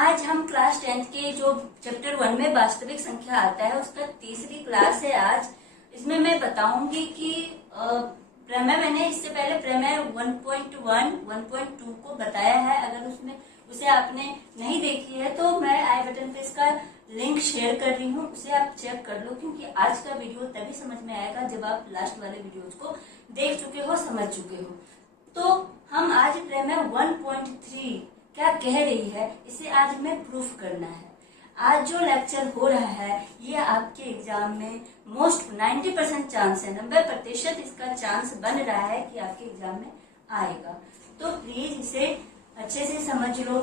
आज हम class 10th के जो चैप्टर 1 में वास्तविक संख्या आता है उसका तीसरी क्लास है आज। इसमें मैं बताऊंगी कि प्रमेय मैंने इससे पहले प्रमेय 1.1, 1.2 को बताया है। अगर उसमें उसे आपने नहीं देखी है तो मैं आई बटन पे इसका लिंक शेयर कर रही हूँ, उसे आप चेक कर लो, क्योंकि आज का वीडियो तभी समझ में आएगा जब आप लास्ट वाले वीडियोज को देख चुके हो, समझ चुके हो। तो हम आज प्रमेय 1.3 क्या कह रही है इसे आज हमें प्रूफ करना है। आज जो लेक्चर हो रहा है ये आपके एग्जाम में मोस्ट 90% चांस है, 90% इसका चांस बन रहा है कि आपके एग्जाम में आएगा। तो प्लीज इसे अच्छे से समझ लो,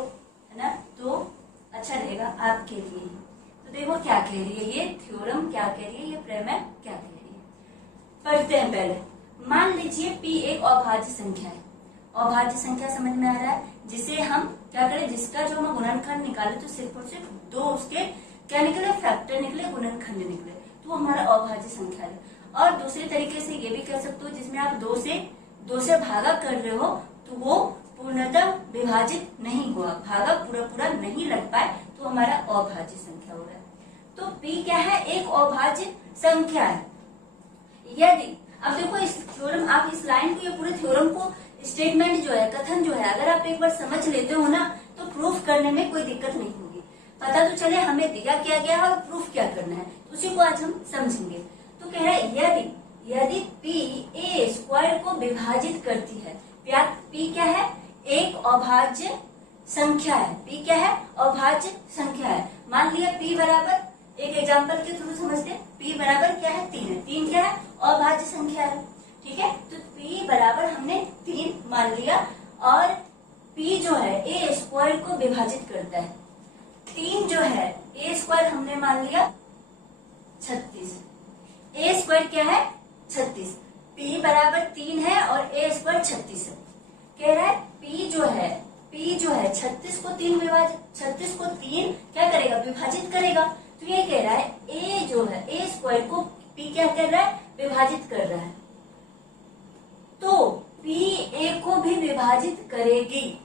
है ना, तो अच्छा रहेगा आपके लिए। तो देखो क्या कह रही है ये थ्योरम, क्या कह रही है ये प्रमेय, क्या कह रही है पढ़ते हैं पहले। मान लीजिए P एक अभाज्य संख्या है। अभाज्य संख्या समझ में आ रहा है, जिसे हम क्या करें, जिसका जो हम गुणनखंड निकाले तो सिर्फ और सिर्फ दो उसके क्या निकले, फैक्टर निकले, गुणनखंड निकले, तो हमारा अभाज्य संख्या है। और दूसरे तरीके से ये भी कह सकते हो जिसमें आप दो से भागा कर रहे हो तो वो पूर्णतः विभाजित नहीं हुआ, भागा पूरा नहीं लग पाए, तो हमारा अभाज्य संख्या हो रहा है। तो P क्या है, एक अभाज्य संख्या है। यदि अब देखो इस थ्योरम, आप इस लाइन को, ये पूरे थ्योरम को, स्टेटमेंट जो है, कथन जो है, अगर आप एक बार समझ लेते हो ना तो प्रूफ करने में कोई दिक्कत नहीं होगी। पता तो चले हमें दिया क्या गया है और प्रूफ क्या करना है, तो उसी को आज हम समझेंगे। तो कह रहा है यदि P a स्क्वायर को विभाजित करती है, P क्या है, एक अभाज्य संख्या है। P क्या है, अभाज्य संख्या है। मान लिया P बराबर, एक एग्जाम्पल के थ्रू समझते, P बराबर क्या है, 3 है। 3 क्या है, अभाज्य संख्या है, ठीक है। तो P बराबर हमने 3 मान लिया, और P जो है a स्क्वायर को विभाजित करता है। 3 जो है a स्क्वायर हमने मान लिया 36, a स्क्वायर क्या है 36, P बराबर 3 है और a स्क्वायर 36 है। कह रहा है P जो है 36 को 3 क्या करेगा, विभाजित करेगा। तो ये कह रहा है a जो है a स्क्वायर को P क्या कर रहा है, विभाजित कर रहा है, तो P a को भी विभाजित करेगी।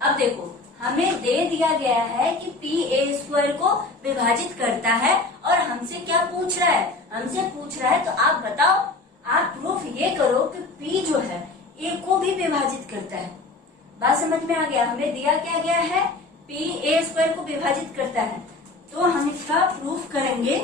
अब देखो हमें दे दिया गया है कि P a स्क्वायर को विभाजित करता है, और हमसे क्या पूछ रहा है, हमसे पूछ रहा है तो आप बताओ, आप प्रूफ ये करो कि P जो है a को भी विभाजित करता है। बात समझ में आ गया, हमें दिया क्या गया है, P a स्क्वायर को विभाजित करता है, तो हम इसका प्रूफ करेंगे,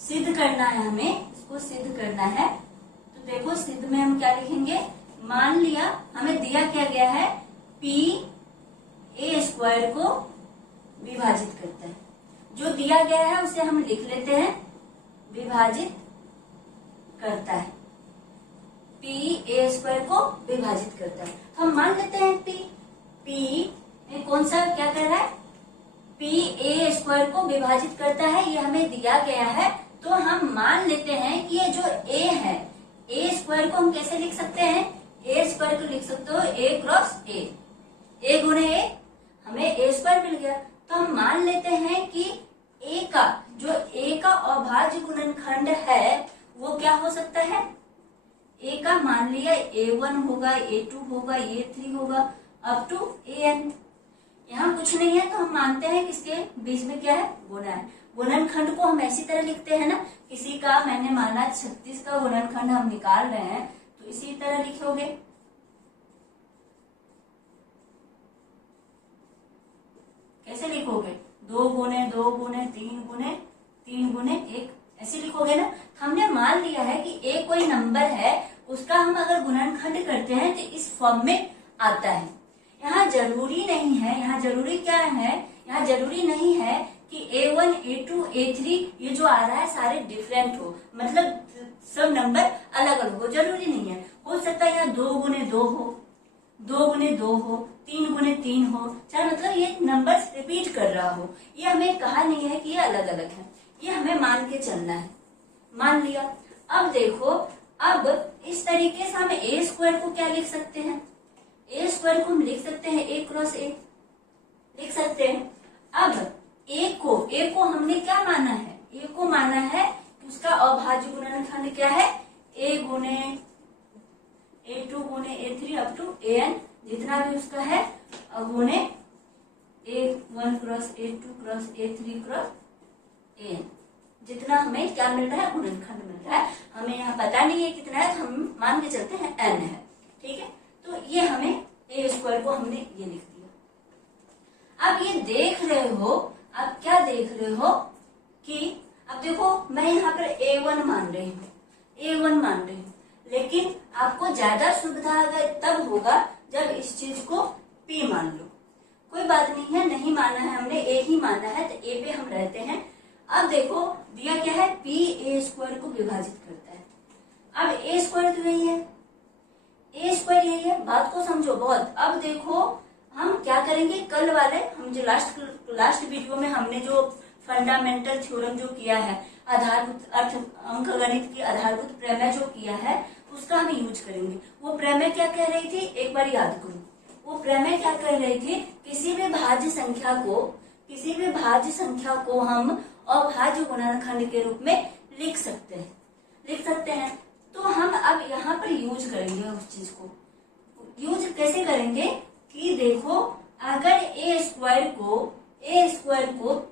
सिद्ध करना है, हमें इसको सिद्ध करना है। तो देखो सिद्ध में हम क्या लिखेंगे, मान लिया हमें दिया क्या गया है, P a स्क्वायर को विभाजित करता है। जो दिया गया है उसे हम लिख लेते हैं, विभाजित करता है, P a स्क्वायर को विभाजित करता है। हम मान लेते हैं P कौन सा क्या कर रहा है, P a स्क्वायर को विभाजित करता है, ये हमें दिया गया है। तो हम मान लेते हैं कि ये जो a है, a स्क्वायर को हम कैसे लिख सकते हैं, a स्क्वायर को लिख सकते हो a क्रॉस a गुणे a, हमें a स्क्वायर मिल गया। तो हम मान लेते हैं कि a का अभाज्य गुणनखंड है वो क्या हो सकता है, a का मान लिया a1 होगा, a2 होगा, a3 होगा, अप टू an। यहाँ कुछ नहीं है तो हम मानते हैं कि इसके बीच में क्या है, गुणा है। गुणनखंड को हम ऐसी तरह लिखते हैं ना, किसी का मैंने माना 36 का गुणनखंड हम निकाल रहे हैं तो इसी तरह लिखोगे, कैसे लिखोगे, 2 गुणे 2 गुणे 3 गुणे 3 गुणे 1, ऐसे लिखोगे ना। हमने मान लिया है कि a कोई नंबर है, उसका हम अगर गुणनखंड करते हैं तो इस फॉर्म में आता है। यहाँ जरूरी नहीं है, यहाँ जरूरी क्या है, यहाँ जरूरी नहीं है कि a1, a2, a3 ये जो आ रहा है सारे डिफरेंट हो, मतलब सब नंबर अलग अलग हो, जरूरी नहीं है। हो सकता है यहाँ 2 गुणे 2 हो, 2 गुणे 2 हो, 3 गुणे 3 हो, चाहे मतलब ये नंबर रिपीट कर रहा हो। ये हमें कहा नहीं है कि ये अलग अलग है, ये हमें मान के चलना है। मान लिया। अब देखो, अब इस तरीके से हम a स्क्वायर को क्या लिख सकते हैं, a स्क्वायर को हम लिख सकते हैं a क्रॉस a, लिख सकते हैं। अब a को हमने क्या माना है, a को माना है कि उसका अभाज्य गुणनखंड क्या है, a गुणे a2 गुणे a3 अप टू an, जितना भी उसका है गुणे A2 cross A3 cross AN, जितना हमें क्या मिल रहा है, गुणनखंड मिल रहा है। हमें यहाँ पता नहीं है कितना है, तो हम मान के चलते हैं n है, ठीक है। तो ये हमें A स्क्वायर को हमने ये लिख दिया। अब ये देख रहे हो, आप क्या देख रहे हो कि अब देखो मैं यहाँ पर A1 मान रही हूँ, A1 मान रही हूँ, लेकिन आपको ज्यादा सुविधा अगर तब होगा जब इस चीज को P मान लो। कोई बात नहीं है, नहीं माना है हमने, A ही माना है, तो A पे हम रहते हैं। अब देखो दिया क्या है, P A स्क्वायर को विभाजित करता है। अब A स्क्वायर तो यही है, A स्क्वायर यही है, बात को समझो बहुत। अब देखो हम क्या करेंगे, कल वाले हम जो लास्ट वीडियो में हमने जो फंडामेंटल थ्योरम जो किया है, आधारभूत अर्थ अंकगणित की आधारभूत प्रमेय जो किया है, उसका हम यूज करेंगे। वो प्रमेय क्या कह रही थी, एक बार याद करो। वो प्रमेय क्या कह रही थी, किसी भी भाज्य संख्या को हम अभाज्य गुणनखंड के रूप में लिख सकते हैं। तो हम अब यहाँ पर यूज करेंगे उस चीज को। यूज कैसे करेंगे कि देखो, अगर A स्क्वायर को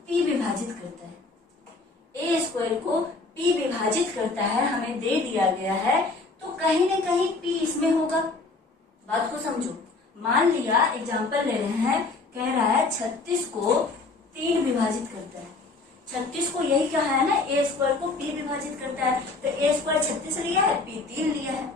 P विभाजित करता है, A स्क्वायर को P विभाजित करता है, हमें दे दिया गया है, तो कहीं न कहीं P इसमें होगा। बात को समझो। मान लिया एग्जांपल ले रहे हैं, कह रहा है 36 को 3 विभाजित करता है। 36 को यही कहा है ना, A स्क्वायर को P विभाजित करता है, तो A स्क्वायर 36 लिया है, P 3 लिया है,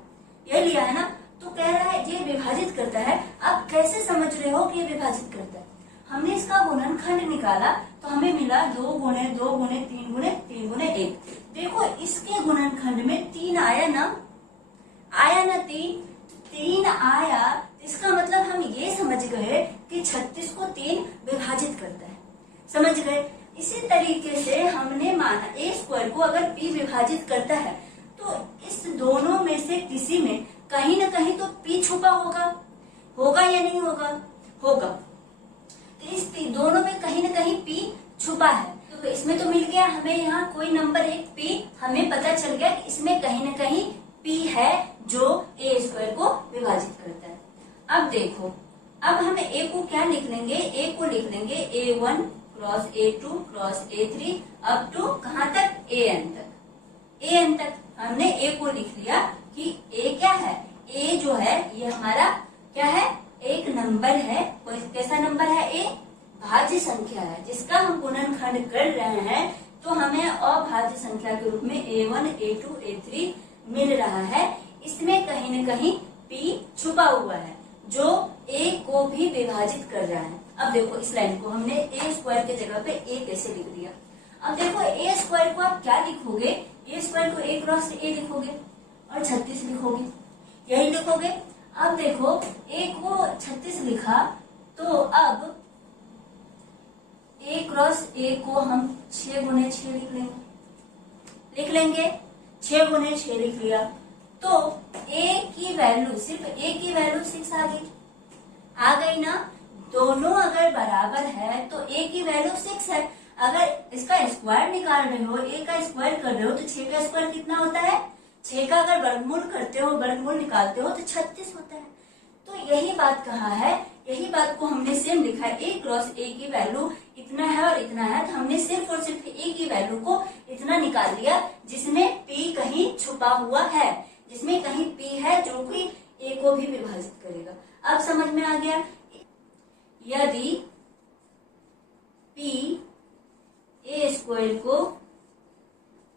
यही लिया है ना। तो कह रहा है ये विभाजित करता है। आप कैसे समझ रहे हो कि ये विभाजित करता है? हमने इसका गुणनखंड निकाला तो हमें मिला 2 गुणे 2 गुणे 3 गुणे 3 गुणे 1। देखो इसके गुणनखंड में 3 आया ना, 3 आया। इसका मतलब हम ये समझ गए कि 36 को 3 विभाजित करता है, समझ गए। इसी तरीके से हमने माना A स्क्वायर को अगर P विभाजित करता है, तो इस दोनों में से किसी में कहीं न कहीं तो P छुपा होगा या नहीं होगा। तो इस दोनों में कहीं न कहीं P छुपा है। तो इसमें तो मिल गया हमें, यहाँ कोई नंबर एक P, हमें पता चल गया कि इसमें कहीं न कहीं P है जो A स्क्वायर को विभाजित करता है। अब देखो, अब हम A को क्या लिख लेंगे, A को लिख लेंगे A1 cross A2 cross A3 up to कहाँ तक, AN तक हमने A को लिख लिया कि A क्या है, A जो है ये हमारा क्या है, एक नंबर है। कोई कैसा नंबर है, A भाज्य संख्या है, जिसका हम गुणनखंड कर रहे हैं, तो हमें अभाज्य संख्या के रूप में A1 A2 A3 मिल रहा है। इसमें कहीं न कहीं P छुपा हुआ है जो A को भी विभाजित कर रहा है। अब देखो इस लाइन को हमने A स्क्वायर के जगह पे A कैसे लिख दिया। अब देखो A स्क्वायर को आप क्या लिखोगे, A स्क्वायर को A क्रॉस A लिखोगे और 36 लिखोगे, यही लिखोगे। अब देखो A को 36 लिखा, तो अब A क्रॉस A को हम 6 गुणे 6 लिख लेंगे। 6 गुणे 6 लिख लिया, तो A की वैल्यू, सिर्फ A की वैल्यू 6 आ गई ना। दोनों अगर बराबर है तो A की वैल्यू 6 है। अगर इसका स्क्वायर निकाल रहे हो, A का स्क्वायर कर रहे हो, तो 6 का स्क्वायर कितना होता है, 6 का अगर वर्गमूल करते हो, वर्गमूल निकालते हो तो 36 होता है। तो यही बात कहा है, यही बात को हमने सेम लिखा है। A क्रॉस A की वैल्यू इतना है और इतना है, तो हमने सिर्फ और सिर्फ A की वैल्यू को इतना निकाल दिया जिसमें P कहीं छुपा हुआ है, जिसमें कहीं P है जो कि A को भी विभाजित करेगा। अब समझ में आ गया। यदि P A स्क्वायर को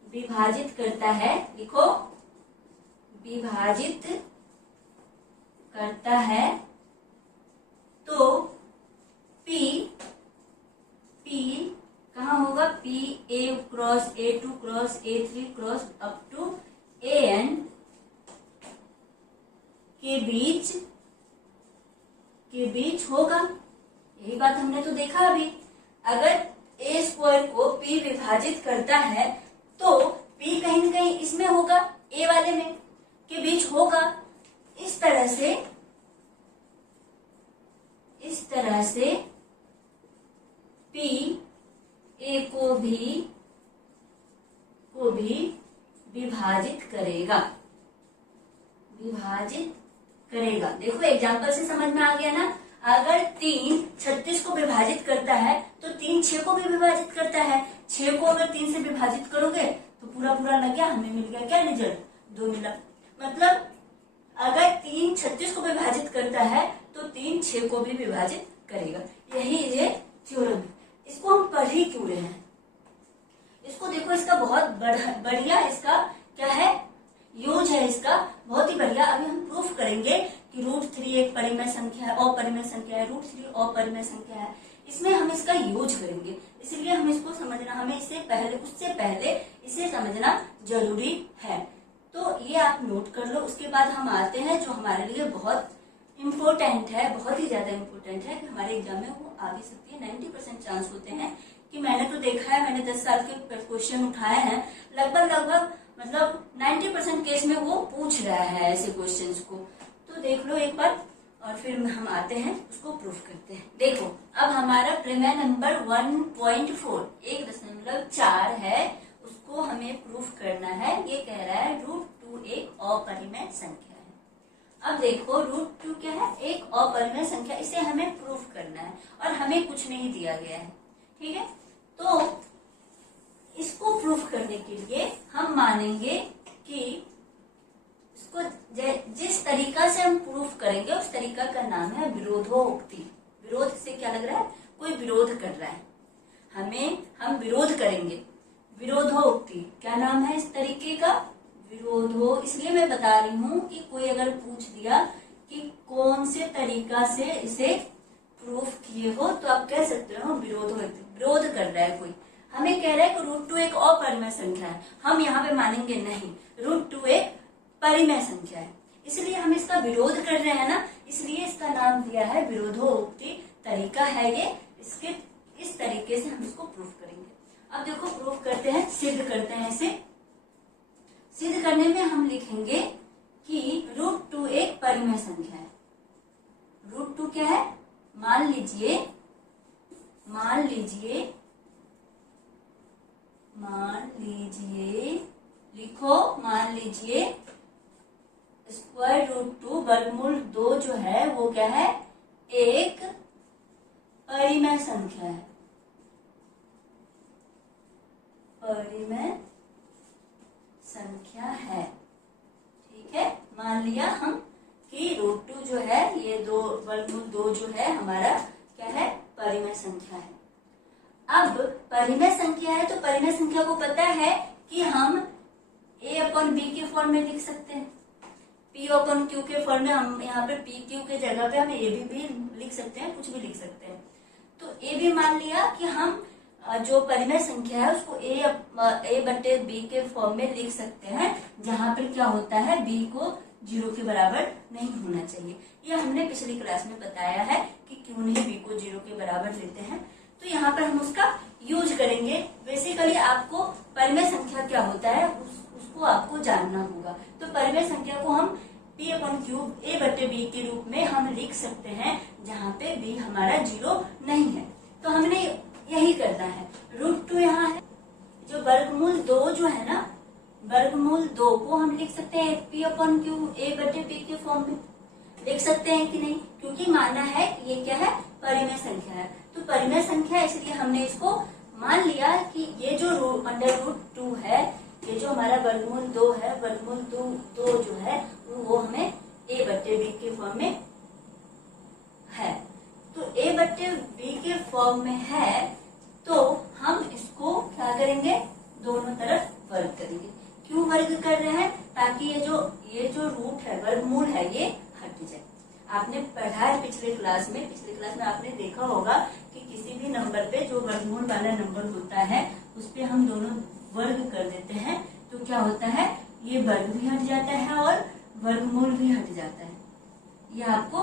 विभाजित करता है, लिखो विभाजित करता है, तो P कहाँ होगा, P A cross A2 cross A3 cross up to AN के बीच होगा। यही बात हमने तो देखा अभी। अगर A स्क्वायर को P विभाजित करता है, तो P कहीं न कहीं इसमें होगा, A वाले में के बीच होगा। इस तरह से P A को भी विभाजित करेगा। देखो एग्जाम्पल से समझ में आ गया ना। अगर 3 36 को विभाजित करता है, तो 3 6 को भी विभाजित करता है। 6 को अगर 3 से विभाजित करोगे तो पूरा पूरा लग गया, हमें मिल गया क्या रिजल्ट, 2 मिला। मतलब अगर 3 36 को विभाजित करता है तो 3 6 को भी विभाजित करेगा। यही ये थ्योरम है। इसको हम पढ़ ही क्यों रहे हैं, इसको देखो, इसका बहुत बढ़िया इसका क्या है, यूज है इसका, बहुत ही बढ़िया। अभी हम प्रूफ करेंगे कि √3 एक परिमेय संख्या है, अपरिमेय संख्या है, √3 अपरिमेय संख्या है। इसमें हम इसका यूज करेंगे, इसलिए हम इसको समझना, हमें उससे पहले इसे समझना जरूरी है। तो ये आप नोट कर लो। उसके बाद हम आते हैं जो हमारे लिए बहुत इम्पोर्टेंट है, बहुत ही ज्यादा इम्पोर्टेंट है कि हमारे एग्जाम में वो आ भी सकती है। 90% चांस होते हैं कि मैंने तो देखा है, मैंने 10 साल के क्वेश्चन उठाए हैं, लगभग मतलब 90% केस में वो पूछ रहा है ऐसे क्वेश्चंस को। तो देख लो एक बार और फिर हम आते हैं उसको प्रूफ करते हैं। देखो अब हमारा प्रमेय नंबर 1.4 1.4 है, उसको हमें प्रूफ करना है। ये कह रहा है √2 एक अपरिमेय संख्या है। अब देखो √2 क्या है, एक अपरिमेय संख्या, इसे हमें प्रूफ करना है और हमें कुछ नहीं दिया गया है, ठीक है। तो इसको प्रूफ करने के लिए हम मानेंगे कि इसको जिस तरीका से हम प्रूफ करेंगे उस तरीका का नाम है विरोधोक्ति। विरोध से क्या लग रहा है, कोई विरोध कर रहा है, हम विरोध करेंगे, विरोधोक्ति। क्या नाम है इस तरीके का, विरोधो। इसलिए मैं बता रही हूं कि कोई अगर पूछ दिया कि कौन से तरीका से इसे प्रूफ किए हो तो आप कह सकते हो विरोधोक्ति। विरोध कर रहा है कोई, हमें कह रहा है कि √2 एक अपरिमेय संख्या है, हम यहाँ पे मानेंगे नहीं, √2 एक परिमेय संख्या है, इसलिए हम इसका विरोध कर रहे हैं ना, इसलिए इसका नाम दिया है विरोधोक्ति। तरीका है ये, इसके इस तरीके से हम इसको प्रूफ करेंगे। अब देखो प्रूफ करते हैं, सिद्ध करते हैं इसे। सिद्ध करने में हम लिखेंगे कि √2 एक परिमेय संख्या है। √2 क्या है, मान लीजिए लिखो, मान लीजिए √2 वर्गमूल 2 जो है वो क्या है, एक परिमेय संख्या है, परिमेय संख्या है, ठीक है। मान लिया हम कि √2 जो है ये वर्गमूल 2 जो है हमारा क्या है, परिमेय संख्या है। अब परिमेय संख्या है तो परिमेय संख्या को पता है कि हम a/b के फॉर्म में लिख सकते हैं, p/q के फॉर्म में। हम यहाँ पे pq के जगह पे हम ab भी लिख सकते हैं, कुछ भी लिख सकते हैं। तो ab मान लिया कि हम जो परिमेय संख्या है उसको a/b के फॉर्म में लिख सकते हैं, जहां पे क्या होता है, b को 0 के बराबर नहीं होना चाहिए। ये हमने पिछली क्लास में बताया है कि क्यों नहीं b को 0 के बराबर लेते हैं। तो यहाँ पर हम उसका यूज करेंगे। बेसिकली आपको परिमेय संख्या क्या होता है उसको आपको जानना होगा। तो परिमेय संख्या को हम p/q a/b के रूप में हम लिख सकते हैं, जहाँ पे b हमारा 0 नहीं है। तो हमने यही करना है। √2 यहाँ है, जो वर्गमूल 2 जो है ना, वर्गमूल 2 को हम लिख सकते हैं p/q a/b के फॉर्म में लिख सकते हैं कि नहीं, क्योंकि मानना है कि ये क्या है, परिमेय संख्या है। तो परिमेय संख्या इसलिए हमने इसको मान लिया कि ये जो √2 है, ये जो हमारा वर्गमूल 2 है, वर्गमूल 2 जो है वो हमें a/b के फॉर्म में है। तो a/b के फॉर्म में है तो हम इसको क्या करेंगे, दोनों तरफ वर्ग करेंगे। क्यों वर्ग कर रहे हैं, ताकि ये जो रूट है, वर्गमूल है, ये हट जाए। आपने पढ़ा है पिछले क्लास में आपने देखा होगा कि किसी भी नंबर पे जो वर्गमूल वाला नंबर होता है उस पे हम दोनों वर्ग कर देते हैं तो क्या होता है, ये वर्ग भी हट जाता है और वर्गमूल भी हट जाता है। ये आपको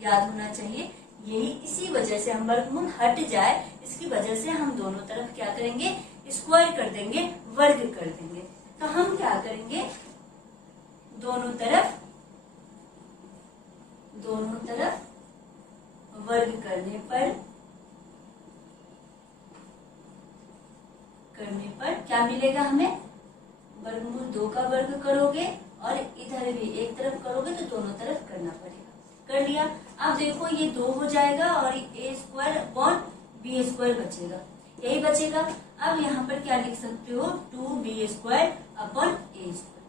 याद होना चाहिए। यही इसी वजह से हम वर्गमूल हट जाए, इसकी वजह से हम दोनों तरफ क्या करेंगे, स्क्वायर कर देंगे, वर्ग कर देंगे। तो हम क्या करेंगे, दोनों तरफ वर्ग करने पर क्या मिलेगा हमें, वर्गमूल 2 का वर्ग करोगे और इधर भी एक तरफ करोगे तो दोनों तरफ करना पड़ेगा। कर लिया। अब देखो ये 2 हो जाएगा और a² बी स्क्वायर बचेगा, यही बचेगा। अब यहाँ पर क्या लिख सकते हो, 2b² अपॉन a स्क्वायर,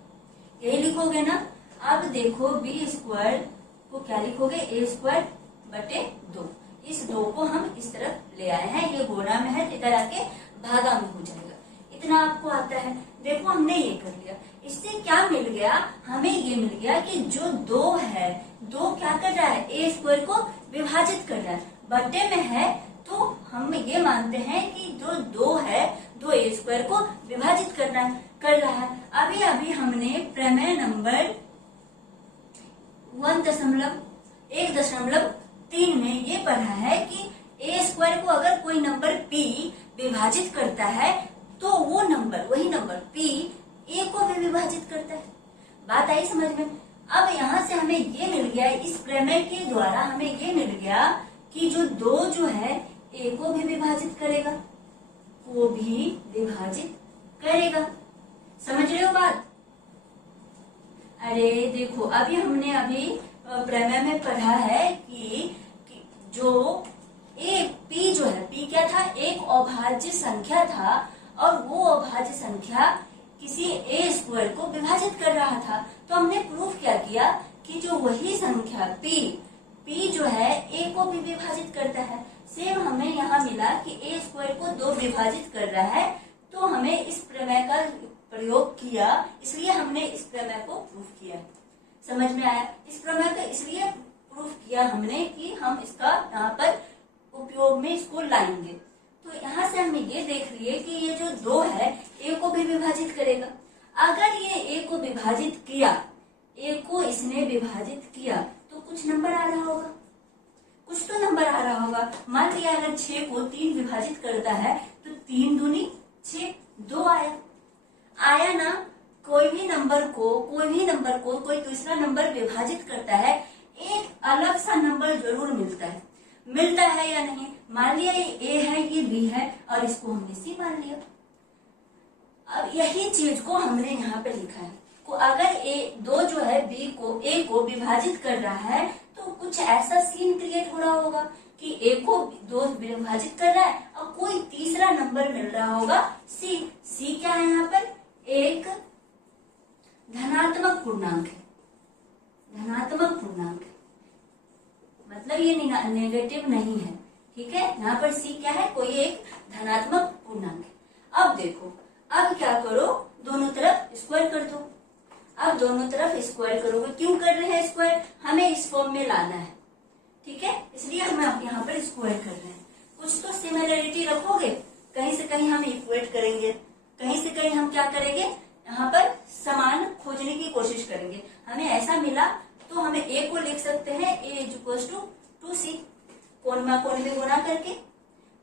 यही लिखोगे ना। अब देखो बी स्क्वायर को क्या लिखोगे, a² बटे 2। इस 2 को हम इस तरफ ले आए हैं, ये गुणा में है, इधर आके भागा में हो जाएगा। इतना आपको आता है। देखो हमने ये कर लिया, इससे क्या मिल गया, हमें ये मिल गया कि जो 2 है, 2 क्या कर रहा है, a स्क्वायर को विभाजित कर रहा है, बटे में है, तो हम ये मानते हैं कि जो 2 है, 2 a स्क्वायर को विभाजित कर रहा है। अभी अभी हमने प्रमेय नंबर 1.3 में ये पढ़ा है कि a स्क्वायर को अगर कोई नंबर p विभाजित करता है तो वो नंबर, वही नंबर p a को भी विभाजित करता है। बात आई समझ में। अब यहाँ से हमें ये मिल गया, इस प्रमेय के द्वारा हमें ये मिल गया कि जो 2 जो है a को भी विभाजित करेगा, को भी विभाजित करेगा। समझ रहे हो बात। अरे देखो अभी हमने प्रमेय में पढ़ा है कि जो p जो है, p क्या था, एक अभाज्य संख्या था, और वो अभाज्य संख्या किसी a स्क्वायर को विभाजित कर रहा था। तो हमने प्रूफ क्या किया कि जो वही संख्या p जो है a को भी विभाजित करता है। सेम हमें यहाँ मिला कि a स्क्वायर को 2 विभाजित कर रहा है, तो हमें इस प्रमेय का प्रयोग किया, इसलिए हमने इस प्रमेय को प्रूफ किया। समझ में आया। इस प्रमेय को इसलिए प्रूफ किया हमने कि हम इसका यहाँ पर उपयोग में इसको लाएंगे। तो यहाँ से हमने ये देख लिए कि ये जो 2 है a को भी विभाजित करेगा। अगर ये a को विभाजित किया, a को इसने विभाजित किया, तो कुछ नंबर आ रहा होगा, कुछ तो नंबर आ रहा होगा। मान लिया अगर 6 को 3 विभाजित करता है तो 3 दूनी 6, 2 आया ना। कोई भी नंबर को कोई दूसरा नंबर विभाजित करता है, एक अलग सा नंबर जरूर मिलता है या नहीं। मान लिया ये a है, ये b है, और इसको हमने c मान लिया। अब यही चीज को हमने यहाँ पे लिखा है, को अगर 2 जो है a को विभाजित कर रहा है, तो कुछ ऐसा सीन क्रिएट हो रहा होगा कि a को 2 विभाजित कर रहा है और कोई तीसरा नंबर मिल रहा होगा c क्या है, यहाँ पर एक धनात्मक पूर्णांक है, मतलब ये नेगेटिव नहीं है, ठीक है। यहाँ पर c क्या है, कोई एक धनात्मक पूर्णांक है। अब देखो, अब क्या करो, दोनों तरफ स्क्वायर कर दो। अब दोनों तरफ स्क्वायर करोगे, क्यों कर रहे हैं स्क्वायर, हमें इस फॉर्म में लाना है, ठीक है, इसलिए हम यहाँ पर स्क्वायर कर रहे हैं। कुछ तो सिमिलरिटी रखोगे, कहीं से कहीं हम इक्वेट करेंगे, कहीं से कहीं हम क्या करेंगे, यहाँ पर समान खोजने की कोशिश करेंगे। हमें ऐसा मिला तो हमें a को लिख सकते हैं a = 2c, कोण कोण में गुना करके,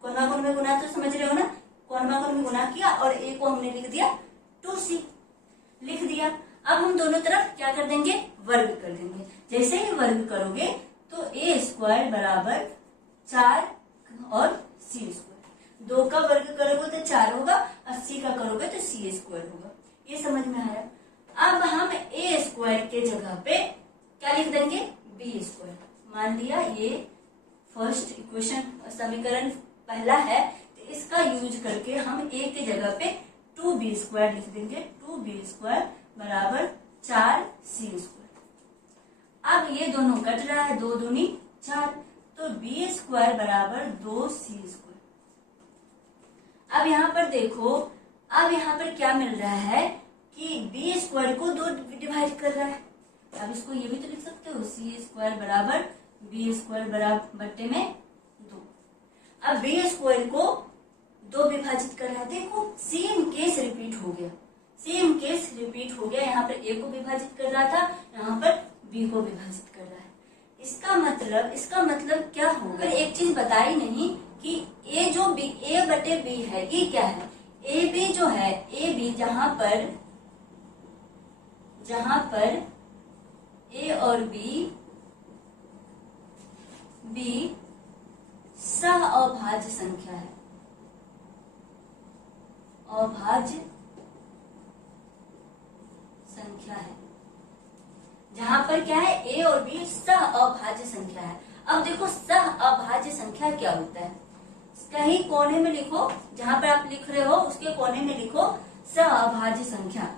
कोण में गुना तो समझ रहे हो ना, कोण में गुना किया और a को हमने लिख दिया 2c, लिख दिया। अब हम दोनों तरफ क्या कर देंगे, वर्ग कर देंगे। जैसे ही वर्ग करोगे तो a² बराबर 4 और c², 2 का वर्ग करोगे तो 4 होगा और c का करोगे तो c² होगा। ये समझ में आया। अब हम a² के जगह पे क्या लिख देंगे, b²। मान लिया ये फर्स्ट इक्वेशन, समीकरण पहला है, तो इसका यूज करके हम a के जगह पे 2b² लिख देंगे, 2b² बराबर 4c²। अब ये दोनों कट रहा है, 2 दूनी 4, तो b² बराबर 2c²। अब यहाँ पर देखो, अब यहाँ पर क्या मिल रहा है कि b² को 2 डिवाइड कर रहा है। अब इसको ये भी तो लिख सकते हो, c² बराबर b² बराबर बट्टे में 2। अब b² को 2 विभाजित कर रहा है। देखो सेम केस रिपीट हो गया, यहाँ पर a को विभाजित कर रहा था, यहाँ पर b को विभाजित कर रहा है। इसका मतलब क्या होगा, एक चीज बताई नहीं कि a बटे b है, ये क्या है, ab जो है, ab जहां पर a और b सह अभाज्य संख्या है, जहां पर क्या है, a और b सह अभाज्य संख्या है। अब देखो सह अभाज्य संख्या क्या होता है, कहीं कोने में लिखो, जहां पर आप लिख रहे हो उसके कोने में लिखो सअभाज्य संख्या।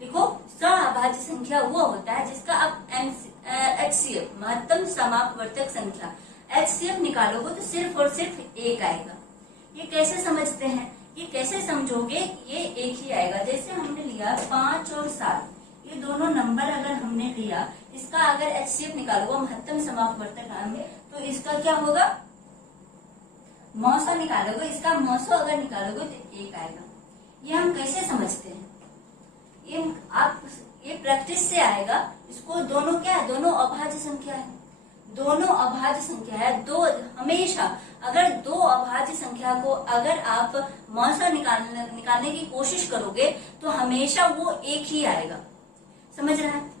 लिखो सअभाज्य संख्या वो होता है जिसका आप HCF महत्तम समापवर्तक संख्या HCF निकालोगे तो सिर्फ और सिर्फ एक आएगा। ये कैसे समझते हैं, ये कैसे समझोगे, ये एक ही आएगा। जैसे हमने लिया 5 और 7, ये दोनों नंबर अगर हमने लिया, इसका अगर HCF निकालोगे महत्तम समापवर्तक में, तो इसका क्या होगा, मौसा निकालोगे, इसका मौसो अगर निकालोगे तो एक आएगा। ये हम कैसे समझते हैं, ये प्रैक्टिस से आएगा। इसको दोनों क्या है, दोनों अभाज्य संख्या है, दोनों अभाज्य संख्या है। दो हमेशा अगर दो अभाज्य संख्या को अगर आप मौसा निकालने की कोशिश करोगे तो हमेशा वो एक ही आएगा। समझ रहे हैं?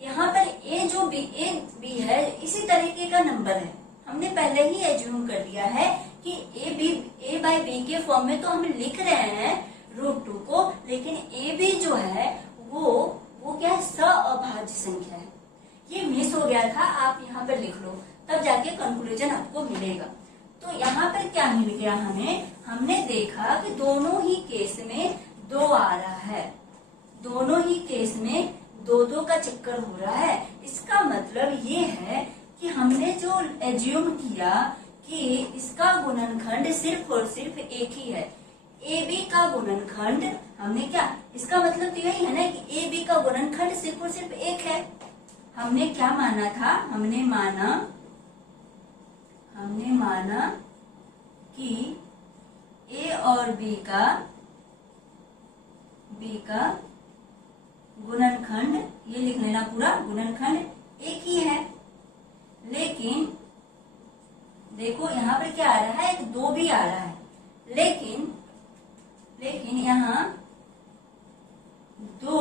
यहाँ पर ए जो बी है इसी तरीके का नंबर है। हमने पहले ही एज्यूम कर लिया है कि ए बाई बी के फॉर्म में तो हम लिख रहे हैं √2 को, लेकिन ए बी जो है वो क्या है, सअभाज्य संख्या है। ये मिस हो गया था, आप यहाँ पर लिख लो, तब जाके कंक्लूजन आपको मिलेगा। तो यहाँ पर क्या मिल गया हमें, हमने देखा कि दोनों ही केस में 2 आ रहा है, दोनों ही केस में 2-2 का चक्कर हो रहा है। इसका मतलब ये है कि हमने जो एज्यूम किया कि इसका गुणनखंड सिर्फ और सिर्फ एक ही है, ए बी का गुणनखंड, हमने क्या, इसका मतलब तो यही है ना कि ए बी का गुणनखंड सिर्फ और सिर्फ एक है। हमने क्या माना था, हमने माना कि ए और बी का गुणनखंड, ये लिख लेना पूरा, गुणनखंड एक ही है। लेकिन देखो यहाँ पर क्या आ रहा है, एक 2 भी आ रहा है, लेकिन यहाँ दो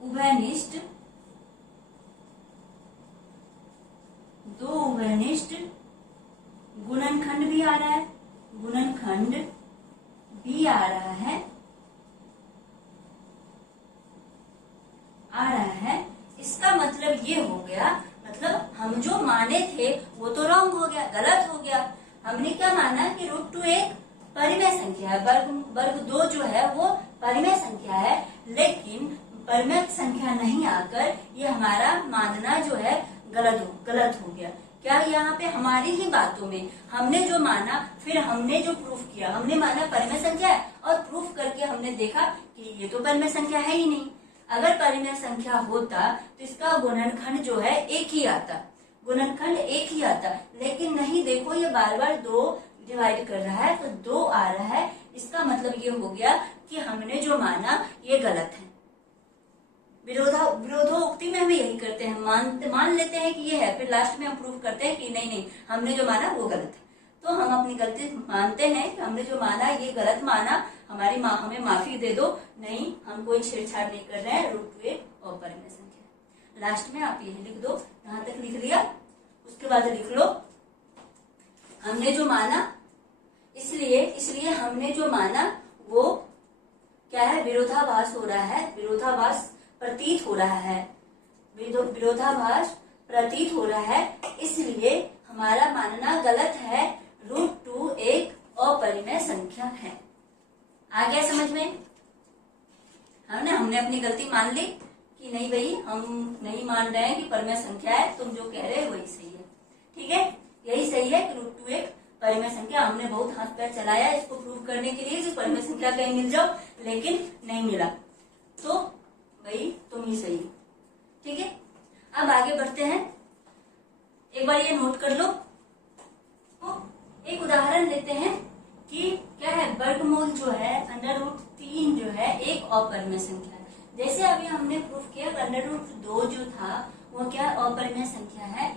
उभयनिष्ठ गुणनखंड भी आ रहा है, गुणनखंड भी आ रहा है। इसका मतलब ये हो गया, मतलब हम जो माने थे वो तो रॉन्ग हो गया, गलत हो गया। हमने क्या माना कि √2 एक परिमेय संख्या है, वर्ग 2 जो है वो परिमेय संख्या है, लेकिन परिमेय संख्या नहीं आकर ये हमारा मानना जो है गलत हो गया। क्या यहाँ पे हमारी ही बातों में हमने जो माना, फिर हमने जो प्रूफ किया, हमने माना परिमेय संख्या है और प्रूफ करके हमने देखा कि ये तो परिमेय संख्या है ही नहीं। अगर परिमेय संख्या होता तो इसका गुणनखंड जो है एक ही आता, गुणनखंड एक ही आता, लेकिन नहीं, देखो ये बार बार 2 डिवाइड कर रहा है तो 2 आ रहा है। इसका मतलब ये हो गया कि हमने जो माना ये गलत है। विरोधोक्ति में हम यही करते हैं, मान लेते हैं कि ये है, फिर लास्ट में हम प्रूफ करते हैं कि नहीं हमने जो माना वो गलत है। तो हम अपनी गलती मानते हैं कि हमने जो माना ये गलत माना, हमें माफी दे दो, नहीं हम कोई छेड़छाड़ नहीं कर रहे हैं, √2 एक अपरिमेय संख्या। लास्ट में आप यही लिख दो, यहाँ तक लिख लिया, उसके बाद लिख लो हमने जो माना, इसलिए हमने जो माना वो क्या है, विरोधाभास हो रहा है, विरोधाभास प्रतीत हो रहा है, विरोधाभास प्रतीत हो रहा है, इसलिए हमारा मानना गलत है, √2 एक अपरिमेय संख्या है। आ गया समझ में? हमने अपनी गलती मान ली कि नहीं भाई, हम नहीं मान रहे हैं कि परिमेय संख्या है, तुम जो कह रहे हो वही सही है। ठीक है, यही सही है कि √2 एक परिमेय संख्या। हमने बहुत हाथ पैर चलाया इसको प्रूव करने के लिए कि परिमेय संख्या कहीं मिल जाओ, लेकिन नहीं मिला, तो भाई तुम ही सही हो। ठीक है, अब आगे बढ़ते हैं। एक बार ये नोट कर लो, तो एक उदाहरण लेते हैं कि क्या है, वर्गमूल जो है √3 जो है एक अपरिमेय संख्या है। जैसे अभी हमने प्रूफ किया √2 जो था वो क्या अपरिमेय संख्या है,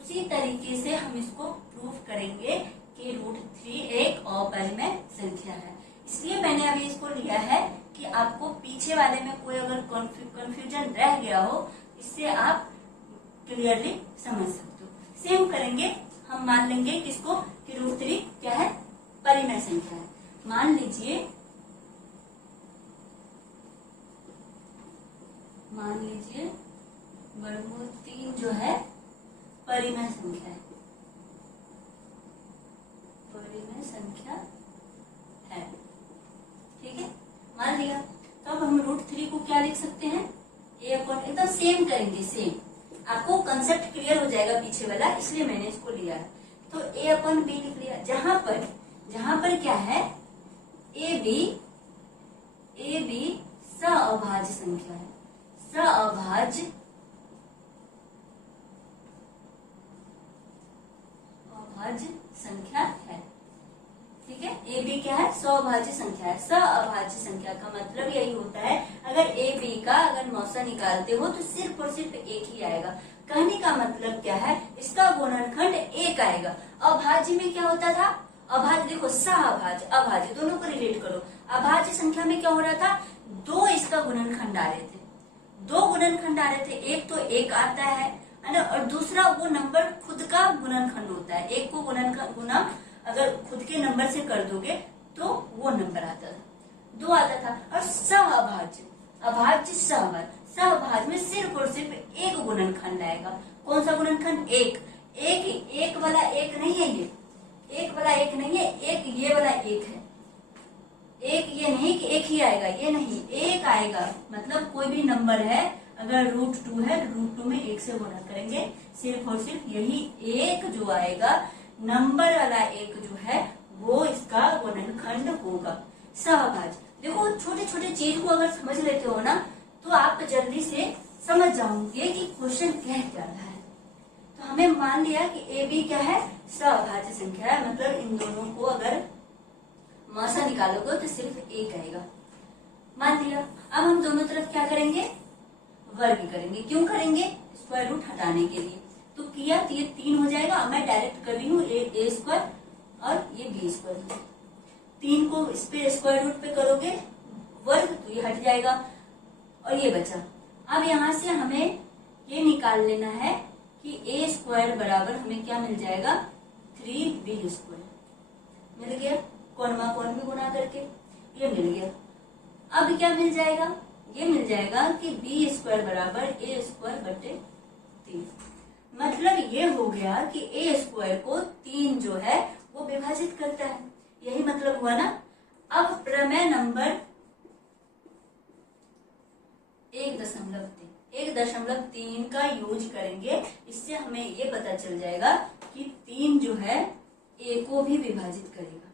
उसी तरीके से हम इसको प्रूफ करेंगे कि √3 एक अपरिमेय संख्या है। इसलिए मैंने अभी इसको लिया है कि आपको पीछे वाले में कोई अगर कंफ्यूजन रह गया हो, इससे आप क्लियरली समझ सकते हो। सेम करेंगे, हम मान लेंगे किसको कि √3 क्या है, परिमेय संख्या है। मान लीजिए वर्गमूल 3 जो है परिमेय संख्या है, परिमेय संख्या है। ठीक है, मान लिया। तो अब हम √3 को क्या लिख सकते हैं, एकदम सेम करेंगे, सेम। आपको कंसेप्ट क्लियर हो जाएगा पीछे वाला, इसलिए मैंने इसको लिया। तो a/b लिख लिया। जहां पर क्या है, ए बी सअभाज्य संख्या है, सअभाज्य संख्या है। ठीक है, ए बी क्या है, सअभाज्य संख्या है। सअभाज्य संख्या का मतलब यही होता है, अगर ए बी का अगर मौसा निकालते हो तो सिर्फ और सिर्फ एक ही आएगा। कहने का मतलब क्या है, इसका गुणनखंड एक आएगा। अभाज्य में क्या होता था, अभाज्य देखो, सअभाज्य अभाज्य दोनों को रिलेट करो। अभाज्य संख्या में क्या हो रहा था, दो इसका गुणनखंड आ रहे थे, दो गुणनखंड आ रहे थे। एक तो एक आता है ना, और दूसरा वो नंबर खुद का गुणनखंड होता है। एक को गुना अगर खुद के नंबर से कर दोगे तो वो नंबर आता था, दो आता था। और सअभाज्य, अभाज्य सहभाज्य में सिर्फ और सिर्फ एक गुणनखंड आएगा। कौन सा गुणनखंड, एक वाला एक नहीं है, ये एक वाला एक नहीं है, एक ये वाला एक है। एक ये नहीं कि एक ही आएगा, ये नहीं, एक आएगा। मतलब कोई भी नंबर है, अगर √2 है, √2 में एक से गुणा करेंगे, सिर्फ और सिर्फ यही एक जो आएगा, नंबर वाला एक जो है, वो इसका गुणनखंड होगा। सहभाज्य देखो, छोटे छोटे चीज को अगर समझ लेते हो ना, तो आप जल्दी से समझ जाओगे कि क्वेश्चन कह क्या रहा है। तो हमें मान लिया कि ए बी क्या है, सअभाज्य संख्या है। मतलब इन दोनों को अगर मौसा निकालोगे तो सिर्फ एक आएगा, मान लिया। अब हम दोनों तरफ क्या करेंगे, वर्ग करेंगे। क्यों करेंगे, स्क्वायर रूट हटाने के लिए। तो किया तो ये 3 हो जाएगा। मैं डायरेक्ट कर रही हूँ, ए स्क्वायर और ये बी स्क्वायर। 3 को इस पे स्क्वायर रूट पे करोगे वर्ग, तो ये हट जाएगा और ये बचा। अब यहाँ से हमें ये निकाल लेना है कि ए स्क्वायर बराबर हमें क्या मिल जाएगा, 3b स्क्वायर मिल गया। कौन भी गुना करके ये मिल गया। अब क्या मिल जाएगा, ये मिल जाएगा कि बी स्क्वायर बराबर ए स्क्वायर बटे 3। मतलब ये हो गया कि ए स्क्वायर को 3 जो है वो विभाजित करता है, यही मतलब हुआ ना। अब प्रमेय नंबर 1.3 का यूज करेंगे। इससे हमें ये पता चल जाएगा कि 3 जो है ए को भी विभाजित करेगा,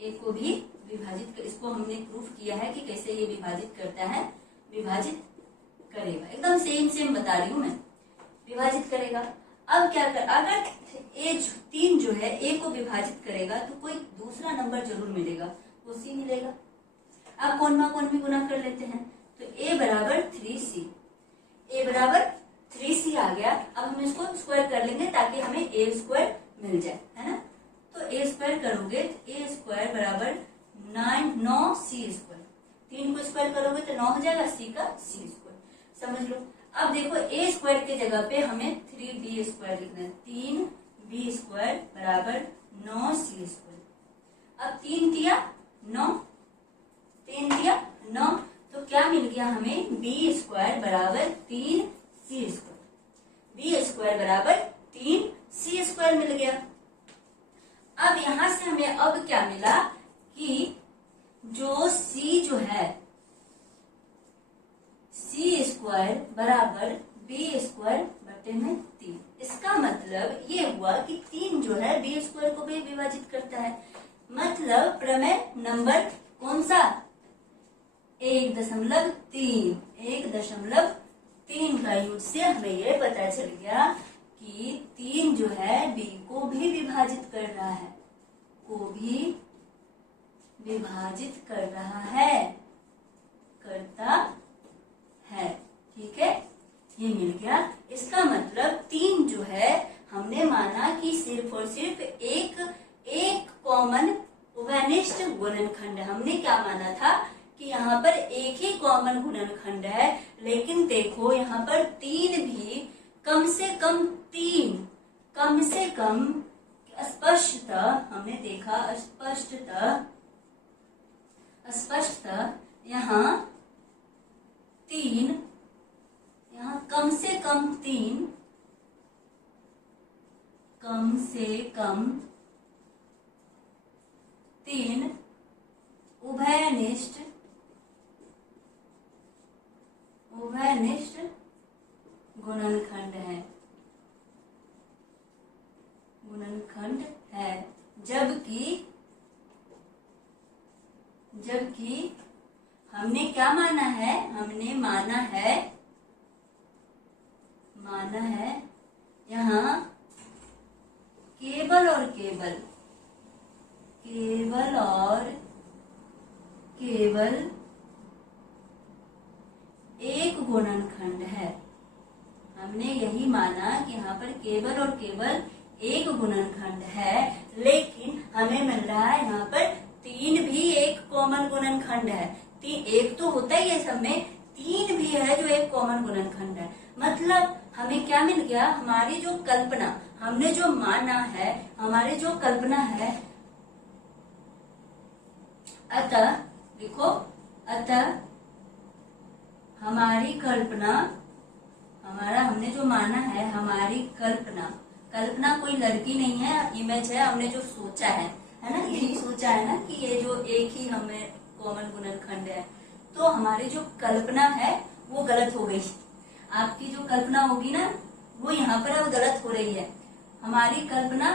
ए को भी विभाजित कर। इसको हमने प्रूफ किया है कि कैसे ये विभाजित करता है, विभाजित करेगा। एकदम सेम बता रही हूँ मैं, विभाजित करेगा। अब क्या कर, अगर ए 3 जो है ए को विभाजित करेगा तो कोई दूसरा नंबर जरूर मिलेगा, वो सी मिलेगा। अब कौन भी गुना कर लेते हैं, तो a बराबर 3c, a बराबर 3c आ गया। अब हम इसको स्क्वायर कर लेंगे ताकि हमें a स्क्वायर मिल जाए, है ना। तो a स्क्वायर करोगे तो a स्क्वायर बराबर 9c स्क्वायर। 3 को स्क्वायर करोगे तो 9 हो जाएगा, c का c स्क्वायर, समझ लो। अब देखो a स्क्वायर के जगह पे हमें 3b स्क्वायर लिखना है। 3b स्क्वायर बराबर 9c स्क्वायर। अब 3 दिया 9, 3 दिया 9, तो क्या मिल गया हमें, b स्क्वायर बराबर 3c स्क्वायर। b स्क्वायर बराबर 3c स्क्वायर मिल गया। अब यहां से हमें अब क्या मिला कि जो c जो है, c स्क्वायर बराबर b स्क्वायर बटे में 3। इसका मतलब ये हुआ कि 3 जो है b स्क्वायर को भी विभाजित करता है। मतलब प्रमेय नंबर कौन सा, 1.3। 1.3 का यूज से हमें ये पता चल गया कि 3 जो है b को भी विभाजित कर रहा है, को भी विभाजित कर रहा है, करता है। ठीक है, ये मिल गया। इसका मतलब 3 जो है हमने माना कि सिर्फ और सिर्फ एक कॉमन उभयनिष्ठ गुणनखंड। हमने क्या माना था कि यहाँ पर एक ही कॉमन गुणनखंड है, लेकिन देखो यहाँ पर 3 भी कम से कम 3, कम से कम स्पष्टतः हमने देखा, स्पष्टतः यहाँ 3, यहाँ कम से कम 3 से कम 3 उभयनिष्ठ गुणनखंड है, जबकि हमने क्या माना है, हमने माना है यहाँ केवल और केवल एक गुणनखंड है। हमने यही माना कि यहाँ पर केवल और केवल एक गुणनखंड है, लेकिन हमें मिल रहा है यहाँ पर 3 भी एक कॉमन गुणनखंड है। एक तो होता ही है सब में, 3 भी है जो एक कॉमन गुणनखंड है। मतलब हमें क्या मिल गया, हमारी जो कल्पना, हमने जो माना है, हमारी जो कल्पना है, अतः देखो, अतः हमारी कल्पना, हमने जो माना है, हमारी कल्पना कोई लड़की नहीं है, इमेज है, हमने जो सोचा है ना, यही सोचा है ना कि ये जो एक ही हमें कॉमन गुणनखंड है, तो हमारी जो कल्पना है वो गलत हो गई। आपकी जो कल्पना होगी ना, वो यहाँ पर अब गलत हो रही है, हमारी कल्पना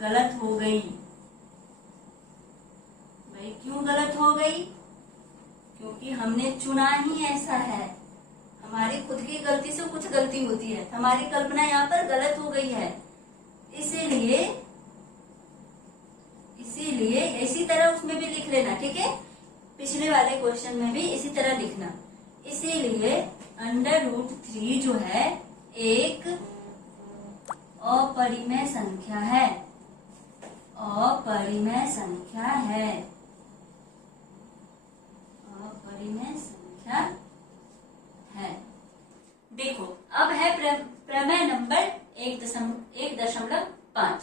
गलत हो गई। भाई क्यों गलत हो गई? क्योंकि हमने चुना ही ऐसा है, हमारी खुद की गलती से कुछ गलती होती है, हमारी कल्पना यहाँ पर गलत हो गई है। इसीलिए इसी तरह उसमें भी लिख लेना, ठीक है, पिछले वाले क्वेश्चन में भी इसी तरह लिखना। इसीलिए √3 जो है एक अपरिमेय संख्या है, अपरिमेय संख्या है। देखो अब है प्रमेय नंबर 1.5।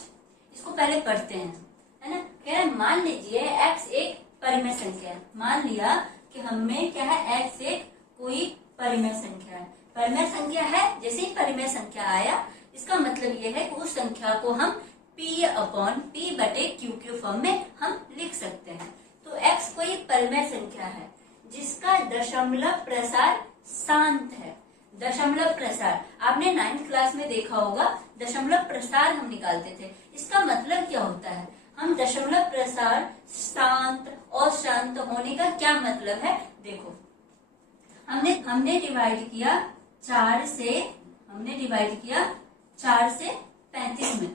इसको पहले पढ़ते हैं, है ना। कह रहे मान लीजिए x एक परिमेय संख्या है। मान लिया कि हमें क्या है, x एक कोई परिमेय संख्या है। परिमेय संख्या है, जैसे ही परिमेय संख्या आया, इसका मतलब ये है कि उस संख्या को हम P/P/Q के फॉर्म में हम लिख सकते हैं। तो x कोई परिमेय संख्या है जिसका दशमलव प्रसार शांत है। दशमलव प्रसार आपने 9th क्लास में देखा होगा, दशमलव प्रसार हम निकालते थे। इसका मतलब क्या होता है, हम दशमलव प्रसार शांत और शांत होने का क्या मतलब है, देखो हमने डिवाइड किया 4 से 35 में,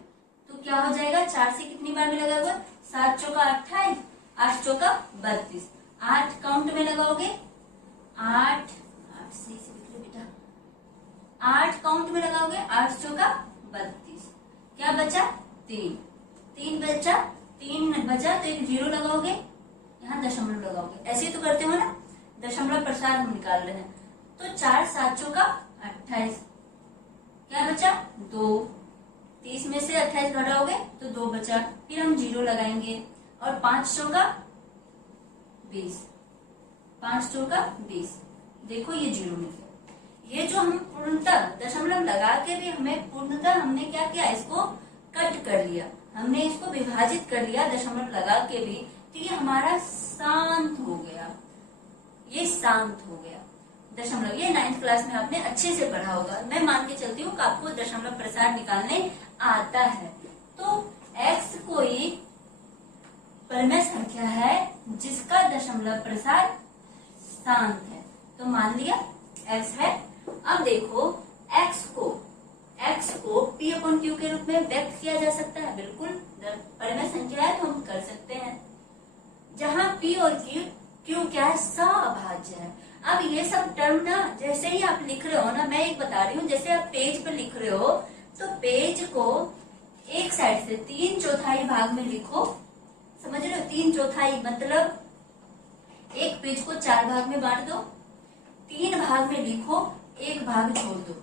तो क्या हो जाएगा, 4 से कितनी बार में लगा हुआ, 7 चौका 28, 8 चौका 32, 8 काउंट में लगाओगे, 8 काउंट में लगाओगे, 8 चौका 32, क्या बचा 3 बचा, 3 बचा तो एक 0 लगाओगे, यहाँ दशमलव लगाओगे। ऐसे तो करते हो ना, दशमलव प्रसार हम निकाल रहे हैं। तो 4 7 चौका 28, क्या बचा 2, 30 में से 28 घटाओगे तो 2 बचा, फिर हम 0 लगाएंगे, और 5 चौका 20, 5 चौका 20, देखो ये 0 निकले। ये जो हम पूर्णतः दशमलव लगा के भी हमें पूर्णतः हमने क्या किया, इसको कट कर लिया, हमने इसको विभाजित कर लिया दशमलव लगा के भी, तो ये हमारा शांत हो गया, ये शांत हो गया दशमलव। ये 9th क्लास में आपने अच्छे से पढ़ा होगा, मैं मान के चलती हूँ कि आपको दशमलव प्रसार निकालने आता है। तो x कोई परिमेय संख्या है जिसका दशमलव प्रसार शांत है, तो मान लिया x है। अब देखो x को P/Q के रूप में व्यक्त किया जा सकता है, बिल्कुल परिमेय संख्या है तो हम कर सकते हैं, जहां P और Q क्या है, सअभाज्य है। अब ये सब टर्म ना जैसे ही आप लिख रहे हो ना, मैं एक बता रही हूँ, जैसे आप पेज पर लिख रहे हो तो पेज को एक साइड से 3/4 भाग में लिखो, समझ रहे हो, 3/4 मतलब एक पेज को 4 भाग में बांट दो, 3 भाग में लिखो, 1 भाग छोड़ दो।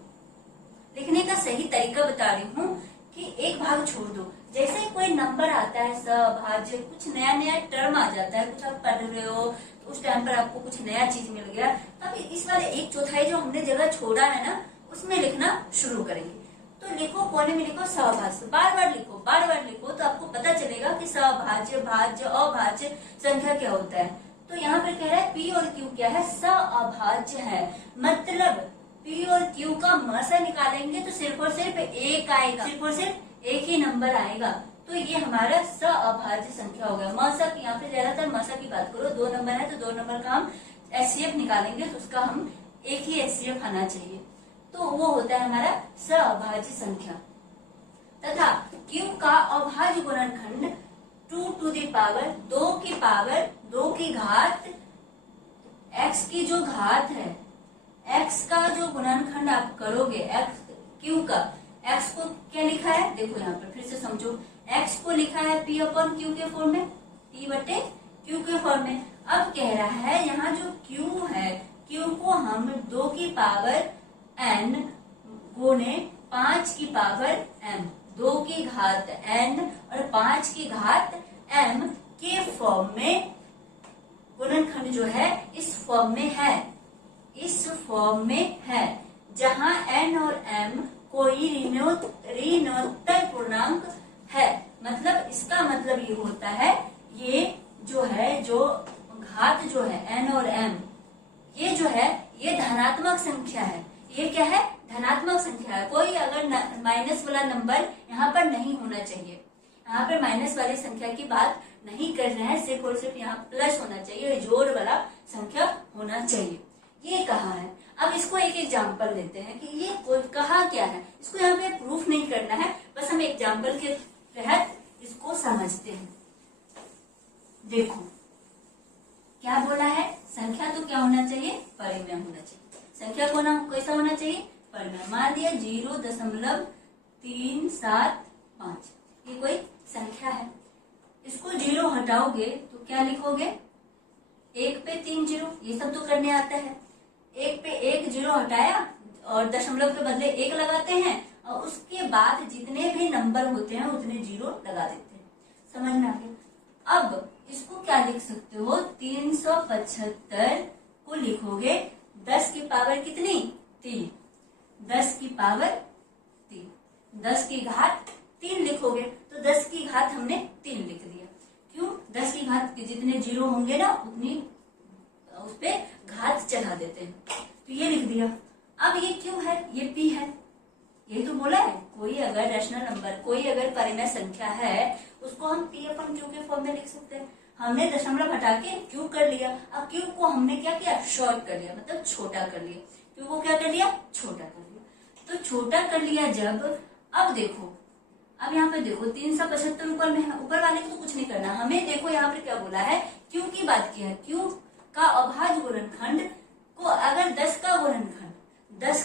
लिखने का सही तरीका बता रही हूँ कि 1 भाग छोड़ दो। जैसे ही कोई नंबर आता है, सभाज्य, कुछ नया टर्म आ जाता है, कुछ आप पढ़ रहे हो तो उस टाइम पर आपको कुछ नया चीज मिल गया, तब इस वाले 1/4 जो हमने जगह छोड़ा है ना, उसमें लिखना शुरू करेंगे। तो लिखो, कोने में लिखो सभाज्य, बार बार लिखो तो आपको पता चलेगा कि सभाज्य, भाज्य, अभाज्य संख्या क्या होता है। तो यहाँ पर कह रहा है P और Q क्या है, सअभाज्य है। मतलब P और Q का मसा निकालेंगे तो सिर्फ और सिर्फ एक आएगा, सिर्फ और सिर्फ एक ही नंबर आएगा। तो ये हमारा सअभाज्य संख्या हो गया। मसा की, यहाँ पे ज्यादातर मसा की बात करो, 2 नंबर है तो 2 नंबर का हम HCF निकालेंगे तो उसका हम एक ही HCF आना चाहिए, तो वो होता है हमारा सअभाज्य संख्या। तथा Q का अभाज्य गुणनखंड 2 टू द पावर 2 की घात x की जो घात है, x का जो गुणनखंड आप करोगे, Q का, x को क्या लिखा है, देखो यहाँ पर फिर से समझो, x को लिखा है P अपॉन Q के फॉर्म में, P बटे Q के फॉर्म में। अब कह रहा है यहाँ जो Q है, Q को हम 2 की पावर n गुणे 5 की पावर m, 2 की घात n और 5 की घात m के फॉर्म में, गुणनखंड जो है इस फॉर्म में है, इस फॉर्म में है, जहां n और m कोई ऋणोत्तर पूर्णांक है। मतलब इसका मतलब ये होता है, ये जो है, जो घात जो है n और m, ये जो है ये धनात्मक संख्या है। ये क्या है, धनात्मक संख्या है। कोई अगर माइनस वाला नंबर यहाँ पर नहीं होना चाहिए, यहाँ पर माइनस वाली संख्या की बात नहीं कर रहे हैं, सिर्फ और सिर्फ यहाँ प्लस होना चाहिए, जोड़ वाला संख्या होना चाहिए। ये कहा है। अब इसको एक एग्जाम्पल देते हैं कि ये कहा क्या है। इसको यहाँ पे प्रूफ नहीं करना है, बस हम एग्जाम्पल के तहत इसको समझते हैं। देखो क्या बोला है, संख्या तो क्या होना चाहिए, परिमेय होना चाहिए। संख्या को ना कैसा होना चाहिए, परिमेय। मान लिया 0.375, ये कोई संख्या है। इसको 0 हटाओगे तो क्या लिखोगे, 1 पे 3 0, ये सब तो करने आता है। 1 पे 1 0 हटाया और दशमलव के बदले 1 लगाते हैं, और उसके बाद जितने भी नंबर होते हैं उतने 0 लगा देते हैं। समझ में आ गया। अब इसको क्या लिख सकते हो, 375 को लिखोगे 10 की पावर कितनी, 3, 10 की पावर 3, 10 की घात 3 लिखोगे तो 10 की घात हमने 3 लिख दिया। क्यों, 10 की घात के जितने 0 होंगे ना उतनी उस पे घात चढ़ा देते हैं, तो ये लिख दिया। अब ये क्यों है, ये P है, ये तो बोला है। कोई अगर रैशनल नंबर, कोई अगर परिमेय संख्या है, उसको हम P अपन Q के फॉर्म में लिख सकते हैं। हमने दशमलव हटा के Q कर लिया। अब Q को हमने क्या किया, शॉर्ट कर लिया, मतलब छोटा कर लिया। Q को क्या कर लिया, छोटा कर लिया। तो छोटा कर लिया जब, अब देखो, अब यहाँ पे देखो 375 ऊपर में है, ऊपर वाले को तो कुछ नहीं करना हमें। देखो यहाँ पे क्या बोला है, Q की बात की है। Q का अभाज्य गुणनखंड को अगर 10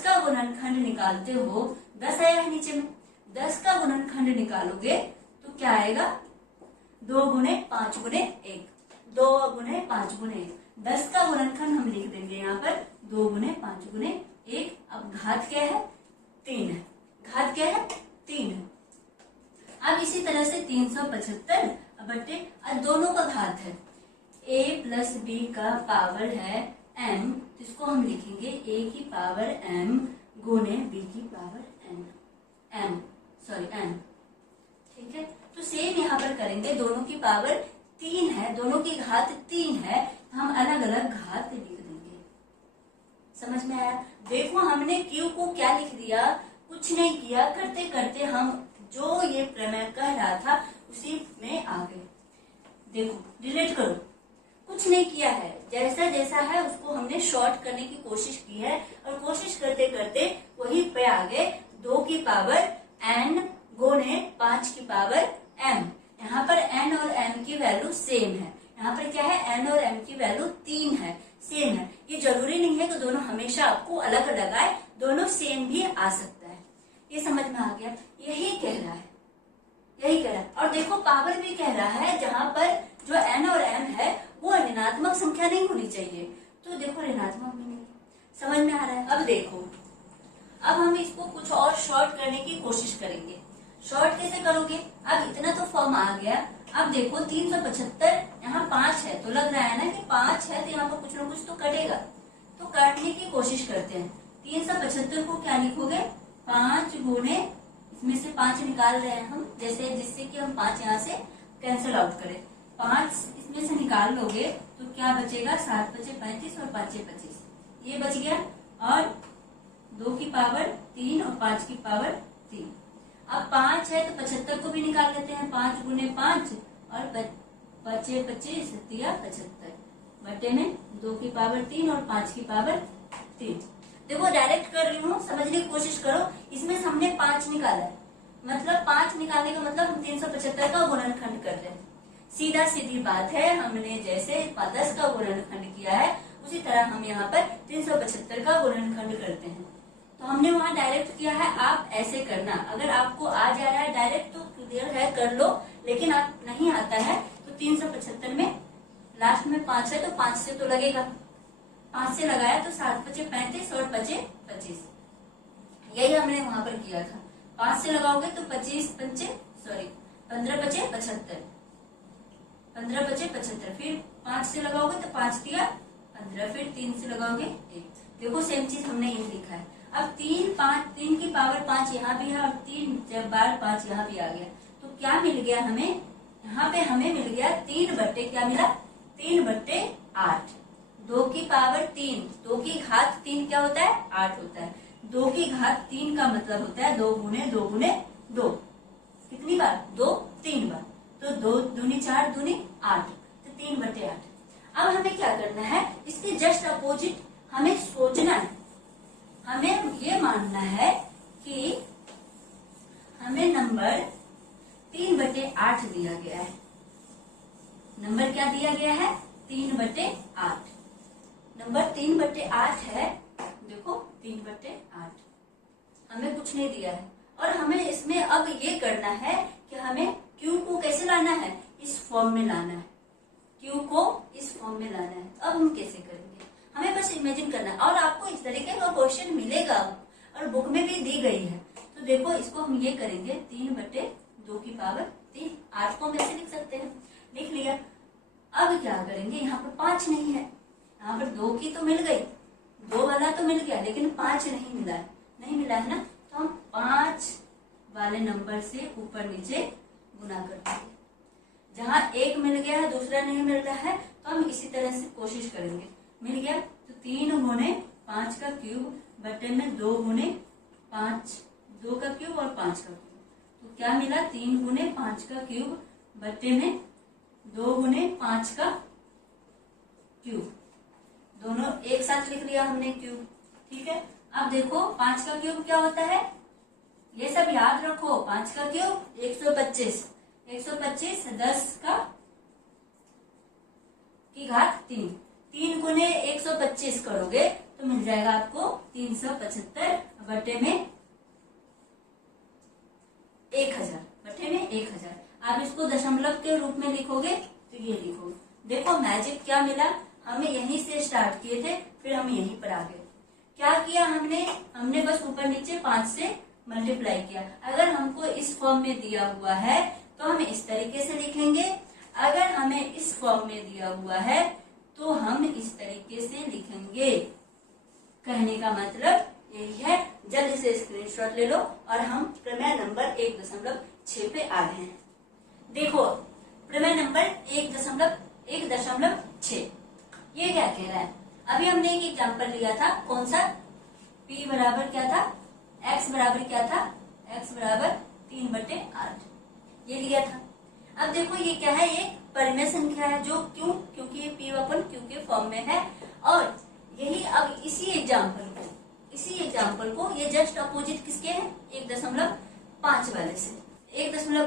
का गुणनखंड निकालते हो, 10 आया है नीचे में, 10 का गुणनखंड निकालोगे तो क्या आएगा, 2 गुणे 5 गुणे 1, 2 गुणे 5 गुणे 1। 10 का गुणनखंड हम लिख देंगे यहाँ पर 2 गुणे 5 गुणे 1। अब घात क्या है, 3 है, घात क्या है, 3 है। अब इसी तरह से 375 बटे दोनों का घात है, a प्लस बी का पावर है m, जिसको हम लिखेंगे a की पावर m गुणे b की पावर n, ठीक है। तो सेम यहाँ पर करेंगे, दोनों की पावर 3 है, दोनों की घात 3 है, हम अलग अलग घात लिख देंगे। समझ में आया। देखो हमने Q को क्या लिख दिया, कुछ नहीं किया, करते करते हम जो ये प्रमेय कह रहा था उसी में आ गए। देखो रिलेट करो, कुछ नहीं किया है, जैसा जैसा है उसको हमने शॉर्ट करने की कोशिश की है, और कोशिश करते करते वही पे आ गए। 2 की पावर n गुणे 5 की पावर m। यहाँ पर n और m की वैल्यू सेम है, यहाँ पर क्या है, n और m की वैल्यू 3 है, सेम है। ये जरूरी नहीं है कि दोनों हमेशा आपको अलग अलग आए, दोनों सेम भी आ सकता है। ये समझ में आ गया, यही कह रहा है, यही कह रहा है। और देखो पावर भी कह रहा है, जहाँ पर जो n और m है वो ऋणात्मक संख्या नहीं होनी चाहिए, तो देखो ऋणात्मक भी नहीं। समझ में आ रहा है। अब देखो, अब हम इसको कुछ और शॉर्ट करने की कोशिश करेंगे। शॉर्ट कैसे करोगे, अब इतना तो फॉर्म आ गया। अब देखो 375 यहाँ 5 है, तो लग रहा है ना कि 5 है, तो यहाँ पर कुछ ना कुछ तो कटेगा, तो काटने की कोशिश करते हैं। 375 को क्या लिखोगे, 5 गुणे 5 निकाल रहे हैं हम, जैसे जिससे कि हम 5 यहाँ से कैंसिल आउट करें। 5 इसमें से निकाल लोगे तो क्या बचेगा, 7 बचे 35 और 5 25, ये बच गया। और 2 की पावर 3 और 5 की पावर 3। अब 5 है तो 75 को भी निकाल लेते हैं। 5 गुने 5 और 5 25 75 बटे में 2 की पावर 3 और 5 की पावर 3। देखो डायरेक्ट कर रही हूँ, समझने की कोशिश करो। इसमें से हमने 5 निकाला है, मतलब 5 निकालने का मतलब हम 375 का गुणनखंड कर रहे हैं। सीधा सीधी बात है, हमने जैसे 10 का गुणनखंड किया है उसी तरह हम यहाँ पर 375 का गुणनखंड करते हैं। तो हमने वहां डायरेक्ट किया है, आप ऐसे करना। अगर आपको आ जा रहा है डायरेक्ट तो क्लियर है, कर लो। लेकिन आप नहीं आता है तो 375 में लास्ट में 5 है तो 5 से तो लगेगा, 5 से लगाया तो 7 बचे 35 और 5 25। यही हमने वहां पर किया था। 5 से लगाओगे तो 15 बचे 75, 15 बचे 75। फिर 5 से लगाओगे तो 5 दिया 15, फिर 3 से लगाओगे 1। देखो सेम चीज हमने यही लिखा है। अब 3 की पावर 5 यहाँ भी है और 3 बार 5 यहाँ भी आ गया। तो क्या मिल गया हमें, यहाँ पे हमें मिल गया 3 बट्टे क्या मिला, 3 बट्टे 8। 2 की पावर 3, 2 की घात 3 क्या होता है, 8 होता है। 2 की घात 3 का मतलब होता है 2 गुने 2 गुने 2। कितनी बार, 2 3 बार। तो 2 दूनी 4 दूनी 8, तो 3 बट्टे 8। अब हमें क्या करना है, इसके जस्ट अपोजिट हमें सोचना है। हमें ये मानना है कि हमें नंबर 3 बटे 8 दिया गया है। नंबर क्या दिया गया है, 3 बटे 8। नंबर 3 बटे 8 है। देखो 3 बटे 8 हमें कुछ नहीं दिया है। और हमें इसमें अब ये करना है कि हमें क्यू को कैसे लाना है, इस फॉर्म में लाना है। क्यू को इस फॉर्म में लाना है। अब हम कैसे करेंगे, हमें बस इमेजिन करना है। और आपको इस तरीके का क्वेश्चन मिलेगा और बुक में भी दी गई है। तो देखो इसको हम ये करेंगे, 3 बटे 2 की पावर 3। 8 को हम ऐसे लिख सकते हैं, लिख लिया। अब क्या करेंगे, यहाँ पर 5 नहीं है, यहाँ पर 2 की तो मिल गई, 2 वाला तो मिल गया, लेकिन 5 नहीं मिला है, नहीं मिला है ना। तो हम 5 वाले नंबर से ऊपर नीचे गुना कर देंगे। जहां 1 मिल गया है दूसरा नहीं मिल रहा है तो हम इसी तरह से कोशिश करेंगे। मिल गया तो 3 गुने 5 का क्यूब बटे में 2 गुने 5, 2 का क्यूब और 5 का क्यूब। तो क्या मिला, 3 गुने 5 का क्यूब बटे में 2 गुने 5 का क्यूब। दोनों एक साथ लिख लिया हमने क्यूब, ठीक है। अब देखो 5 का क्यूब क्या होता है, ये सब याद रखो। 5 का क्यूब 125, 125 10 का की घात 3। 3 गुने 125 करोगे तो मिल जाएगा आपको 375 बटे में 1000, बटे में 1000। आप इसको दशमलव के रूप में लिखोगे तो ये लिखोगे। देखो मैजिक क्या मिला, हमें यहीं से स्टार्ट किए थे, फिर हम यहीं पर आ गए। क्या किया हमने बस ऊपर नीचे 5 से मल्टीप्लाई किया। अगर हमको इस फॉर्म में दिया हुआ है तो हम इस तरीके से लिखेंगे, अगर हमें इस फॉर्म में दिया हुआ है तो हम इस तरीके से लिखेंगे। कहने का मतलब यही है। जल्दी से स्क्रीनशॉट ले लो और हम प्रमेय नंबर 1.6 पे आ गए हैं। देखो प्रमेय नंबर 1.6 ये क्या कह रहा है। अभी हमने एक एग्जाम्पल लिया था, कौन सा, p बराबर क्या था, x बराबर क्या था, x बराबर 3 बटे 8 ये लिया था। अब देखो ये क्या है, एक परिमेय संख्या है जो क्यों, क्योंकि ये p अपन q के फॉर्म में है। और यही अब इसी एग्जाम्पल को ये जस्ट अपोजिट किसके है, 1.5 वाले से।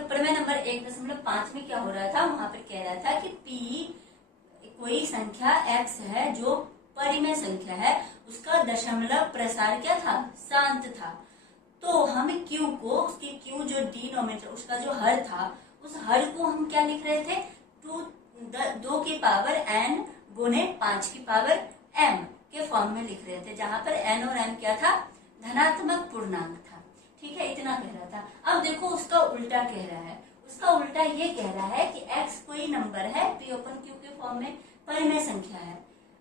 प्रमेय नंबर 1.5 में क्या हो रहा था, वहां पर कह रहा था कि p कोई संख्या x है जो परिमेय संख्या है, उसका दशमलव प्रसार क्या था, शांत था। तो हम q को, उसकी q जो डिनोमिनेटर उसका जो हर था, उस हर को हम क्या लिख रहे थे, 2 की पावर n गुने 5 की पावर m के फॉर्म में लिख रहे थे, जहां पर n और m क्या था, धनात्मक पूर्णांक था। ठीक है, इतना कह रहा था। अब देखो उसका उल्टा कह रहा है, उसका उल्टा ये कह रहा है कि x कोई नंबर है p ओपन q के फॉर्म में, परिमेय संख्या है,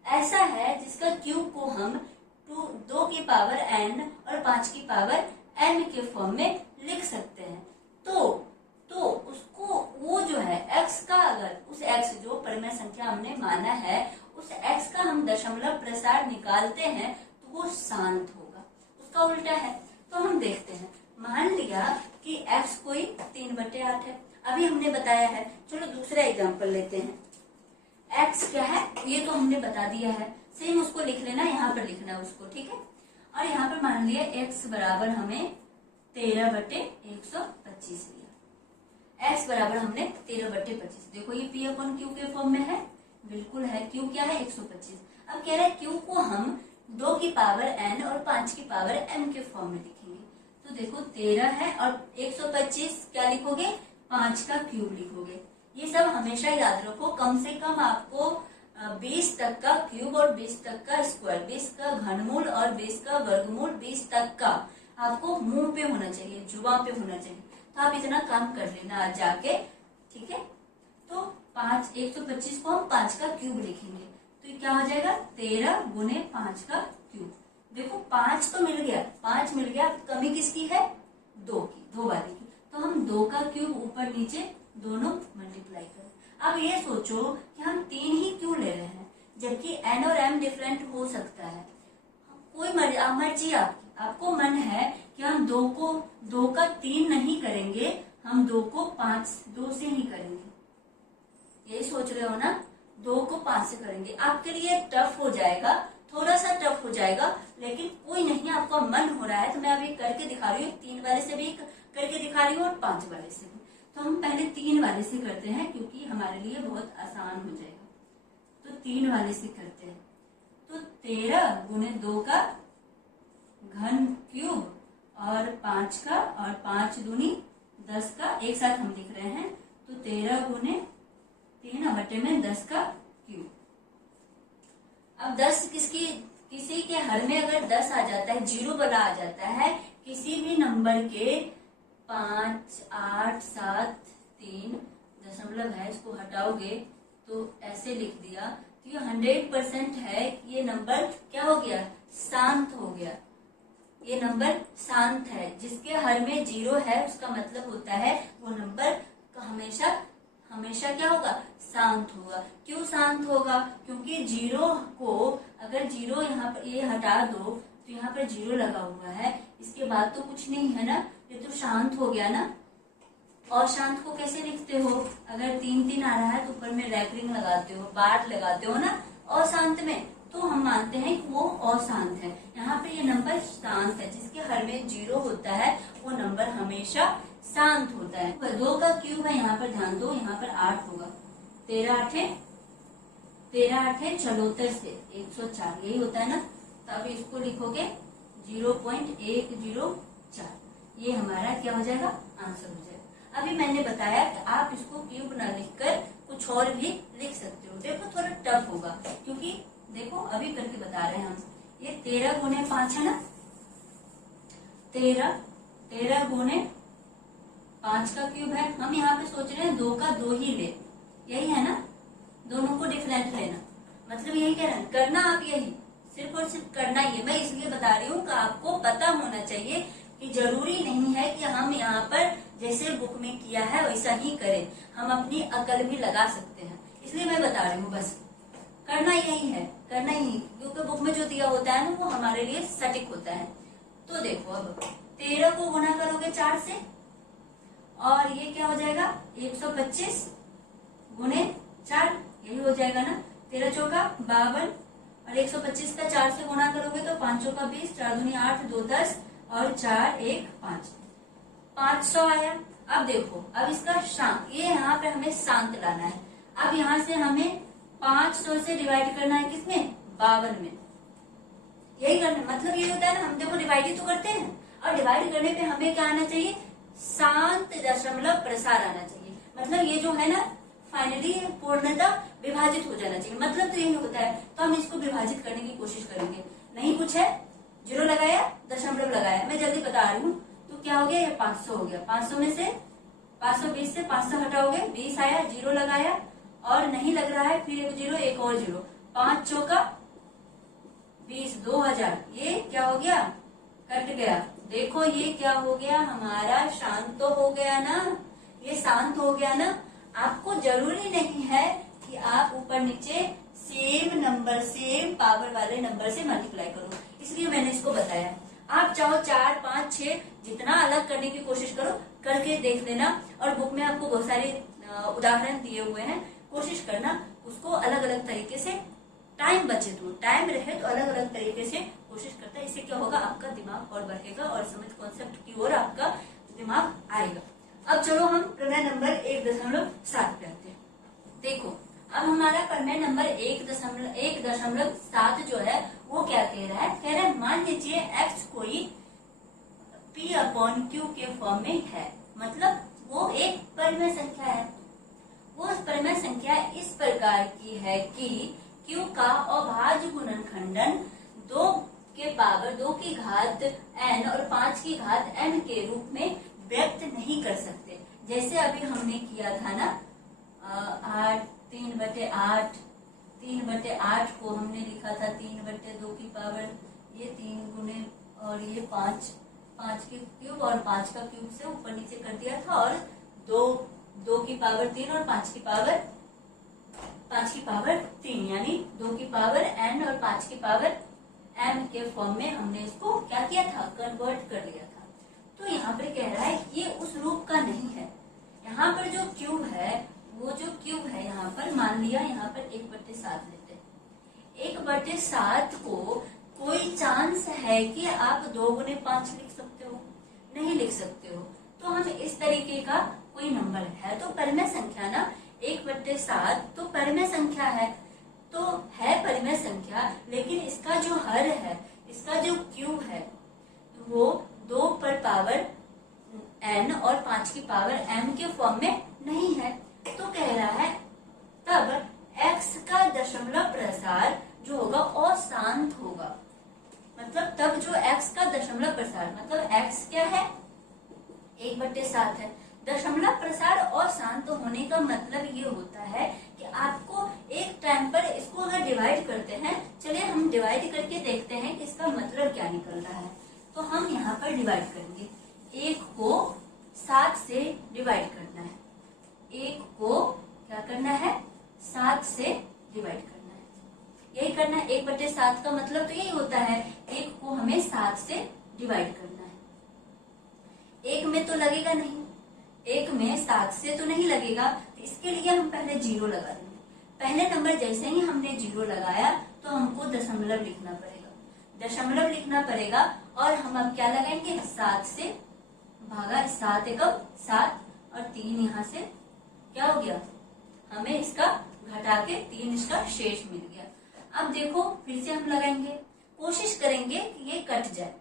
ऐसा है जिसका q को हम 2 की पावर n और 5 की पावर m के फॉर्म में लिख सकते हैं। संख्या निकालते हैं तो वो शांत होगा, उसका उल्टा है। तो हम देखते हैं, मान लिया कि x कोई 3/8 है, अभी हमने बताया है। चलो दूसरा एग्जांपल लेते हैं। x क्या है ये तो हमने बता दिया है, सेम उसको लिख लेना, यहाँ पर लिखना है उसको, ठीक है। और यहाँ पर मान लिया x बराबर हमें 13/125 लिया। x बराबर हमने 13/25, देखो ये P/Q के फॉर्म में है, बिल्कुल है। Q क्या है 125। अब कह रहे हैं Q को हम 2 की पावर n और 5 की पावर m के फॉर्म में लिखेंगे। तो देखो 13 है और 125 क्या लिखोगे, 5 का क्यूब लिखोगे। ये सब हमेशा याद रखो, कम से कम आपको 20 तक का क्यूब और 20 तक का स्क्वायर, 20 का घनमूल और 20 का वर्गमूल, 20 तक का आपको मुंह पे होना चाहिए, जुबान पे होना चाहिए। तो आप इतना काम कर लेना आज जाके, ठीक है। तो 125 को हम 5 का क्यूब लिखेंगे, तो ये क्या हो जाएगा 13 गुने 5 का क्यूब। देखो 5 तो मिल गया, 5 मिल गया, कमी किसकी है 2 की, 2 वाली की। तो हम 2 का क्यूब ऊपर नीचे दोनों मल्टीप्लाई करें। अब ये सोचो कि हम 3 ही क्यों ले रहे हैं, जबकि n और m डिफरेंट हो सकता है। कोई मर्जी आपको मन है कि हम 2 का 3 नहीं करेंगे, हम 2 को 2 से ही करेंगे। यही सोच रहे हो ना, 2 को 5 से करेंगे। आपके लिए टफ हो जाएगा, थोड़ा सा टफ हो जाएगा, लेकिन कोई नहीं, आपका मन हो रहा है तो मैं अभी करके दिखा रही हूँ। 3 वाले से भी करके दिखा रही हूँ और 5 वाले से भी। तो हम पहले 3 वाले से करते हैं क्योंकि हमारे लिए बहुत आसान हो जाएगा। तो 3 वाले से करते हैं। तो 13 गुने 2 का घन क्यूब और 5 का, और 5 दूनी 10 का, एक साथ हम लिख रहे हैं। तो 13 गुने 3/10 का क्यूब। अब 10 किसी के हर में अगर 10 आ जाता है, 0 वाला आ जाता है, किसी भी नंबर के 5, 8, 7, 3 दशमलव है, इसको हटाओगे तो ऐसे लिख दिया, तो ये 100% है। ये नंबर क्या हो गया, शांत हो गया। ये नंबर शांत है, जिसके हर में 0 है उसका मतलब होता है वो नंबर हमेशा क्या होगा, शांत होगा। क्यों शांत होगा, क्योंकि 0 को अगर 0 यहाँ पर ये हटा दो तो यहाँ पर 0 लगा हुआ है, इसके बाद तो कुछ नहीं है ना, ये तो शांत हो गया ना। और शांत को कैसे लिखते हो, अगर 3 आ रहा है तो ऊपर में रैकरिंग लगाते हो, बार लगाते हो ना, और शांत में, तो हम मानते हैं कि वो अशांत है। यहाँ पे ये नंबर शांत है, जिसके हर में 0 होता है वो नंबर हमेशा शांत होता है। 2 का क्यूब है, यहाँ पर ध्यान दो, यहाँ पर 8 होगा। 13 8 76 से 104, यही होता है ना। तो अब इसको लिखोगे 0.104, ये हमारा क्या हो जाएगा, आंसर हो जाएगा। अभी मैंने बताया कि आप इसको क्यूब ना लिखकर कुछ और भी लिख सकते हो। देखो थोड़ा टफ होगा, क्योंकि देखो अभी करके बता रहे हैं हम। ये 13 गुने 5 है ना, 13 गुने 5 का क्यूब है। हम यहाँ पे सोच रहे हैं 2 का 2 ही ले, यही है ना, दोनों को डिफरेंट लेना, मतलब यही कह रहे हैं, करना आप यही, सिर्फ और सिर्फ करना ही है। मैं इसलिए बता रही हूँ कि आपको पता होना चाहिए कि जरूरी नहीं है कि हम यहाँ पर जैसे बुक में किया है वैसा ही करें, हम अपनी अकल भी लगा सकते हैं, इसलिए मैं बता रही हूँ। बस करना यही है, करना ही, क्योंकि बुक में जो दिया होता है ना वो हमारे लिए सटीक होता है। तो देखो अब 13 को गुना करोगे 4 से, और ये क्या हो जाएगा 125 गुने 4, यही हो जाएगा ना। 13 चौका 52, और 125 का 4 से गुना करोगे तो 5 चौका 20, 4 दूनी 8, 2 10, और 4 1 5, 500 आया। अब देखो, अब इसका शांत, ये यहाँ पे हमें शांत लाना है। अब यहाँ से हमें 500 से डिवाइड करना है, किसमें, 52 में, यही करना, मतलब ये होता है ना, हम देखो डिवाइड ही तो करते हैं, और डिवाइड करने पे हमें क्या आना चाहिए, शांत दशमलव प्रसार आना चाहिए। मतलब ये जो है ना फाइनली पूर्णतः विभाजित हो जाना चाहिए, मतलब तो यही होता है। तो हम इसको विभाजित करने की कोशिश करेंगे। नहीं कुछ है, 0 लगाया, दशमलव लगाया, मैं जल्दी बता रही हूँ। तो क्या हो गया, ये 500 हो गया। 500 में से 520 से 500 हटाओगे, 20 आया, 0 लगाया, और नहीं लग रहा है, फिर एक 0, एक और 0, 5 चौका 20, 2000, ये क्या हो गया, कट गया। देखो ये क्या हो गया, हमारा शांत तो हो गया ना, ये शांत हो गया ना। आपको जरूरी नहीं है कि आप ऊपर नीचे सेम नंबर, सेम पावर वाले नंबर से मल्टीप्लाई करो, इसलिए मैंने इसको बताया। आप चाहो 4, 5, 6 जितना अलग करने की कोशिश करो, करके देख लेना। और बुक में आपको बहुत सारे उदाहरण दिए हुए हैं, कोशिश करना उसको अलग अलग तरीके से, टाइम बचे तो, टाइम रहे तो अलग अलग तरीके से कोशिश करता है। इससे क्या होगा, आपका दिमाग और बढ़ेगा और समझ कॉन्सेप्ट की ओर आपका दिमाग आएगा। अब चलो हम प्रमेय नंबर 1.7 पे आते हैं। देखो अब हमारा प्रमेय नंबर 1.7 जो है वो क्या कह रहा है, कह रहा है मान लीजिए x कोई P/Q के फॉर्म में है, मतलब वो एक परिमेय संख्या है। वो परिमेय संख्या इस प्रकार की है कि q का अभाज्य गुणनखंडन 2 की घात n और 5 की घात m के रूप में व्यक्त नहीं कर सकते। जैसे अभी हमने किया था ना, 3/8 को हमने लिखा था 3/2 की पावर, ये 3 गुने और ये 5 के क्यूब और 5 का क्यूब से ऊपर नीचे कर दिया था, और 2 की पावर 3 और 5 की पावर 3, यानी 2 की पावर n और 5 की पावर m के फॉर्म में हमने इसको क्या किया था, कन्वर्ट कर लिया था। तो यहाँ पर कह रहा है ये उस रूप का नहीं है। यहाँ पर जो क्यूब है, वो जो क्यूब है यहाँ पर, मान लिया यहाँ पर 1/7 लेते हैं। 1/7 को कोई चांस है कि आप 2 गुने 5 लिख सकते हो? नहीं लिख सकते हो। तो हम इस तरीके का कोई नंबर है तो परिमेय संख्या ना, 1/7 तो परिमेय संख्या है, तो है परिमेय संख्या, लेकिन इसका जो हर है, इसका जो क्यूब है, वो 2 पर पावर n और 5 की पावर m के फॉर्म में नहीं है। तो कह रहा है तब x का दशमलव प्रसार जो होगा अशांत होगा। मतलब तब जो x का दशमलव प्रसार, मतलब x क्या है, 1/7 है। दशमलव प्रसार अशांत होने का मतलब ये होता है कि आपको एक टाइम पर इसको अगर डिवाइड करते हैं, चलिए हम डिवाइड करके देखते हैं कि इसका मतलब क्या निकल रहा है। तो हम यहाँ पर डिवाइड करेंगे, 1 को 7 से डिवाइड करना है, 1 को क्या करना है, 7 से डिवाइड करना है, यही करना है। 1/7 का मतलब तो यही होता है, 1 को हमें 7 से डिवाइड करना है। 1 में तो लगेगा नहीं, 1 में 7 से तो नहीं लगेगा, तो इसके लिए हम पहले 0 लगा देंगे। पहले नंबर जैसे ही हमने 0 लगाया तो हमको दशमलव लिखना पड़ेगा, और हम अब क्या लगाएंगे, 7 से भागा, 7 एकम 7 और 3 यहाँ से क्या हो गया, हमें इसका घटा के 3 इसका शेष मिल गया। अब देखो फिर से हम लगाएंगे, कोशिश करेंगे कि ये कट जाए,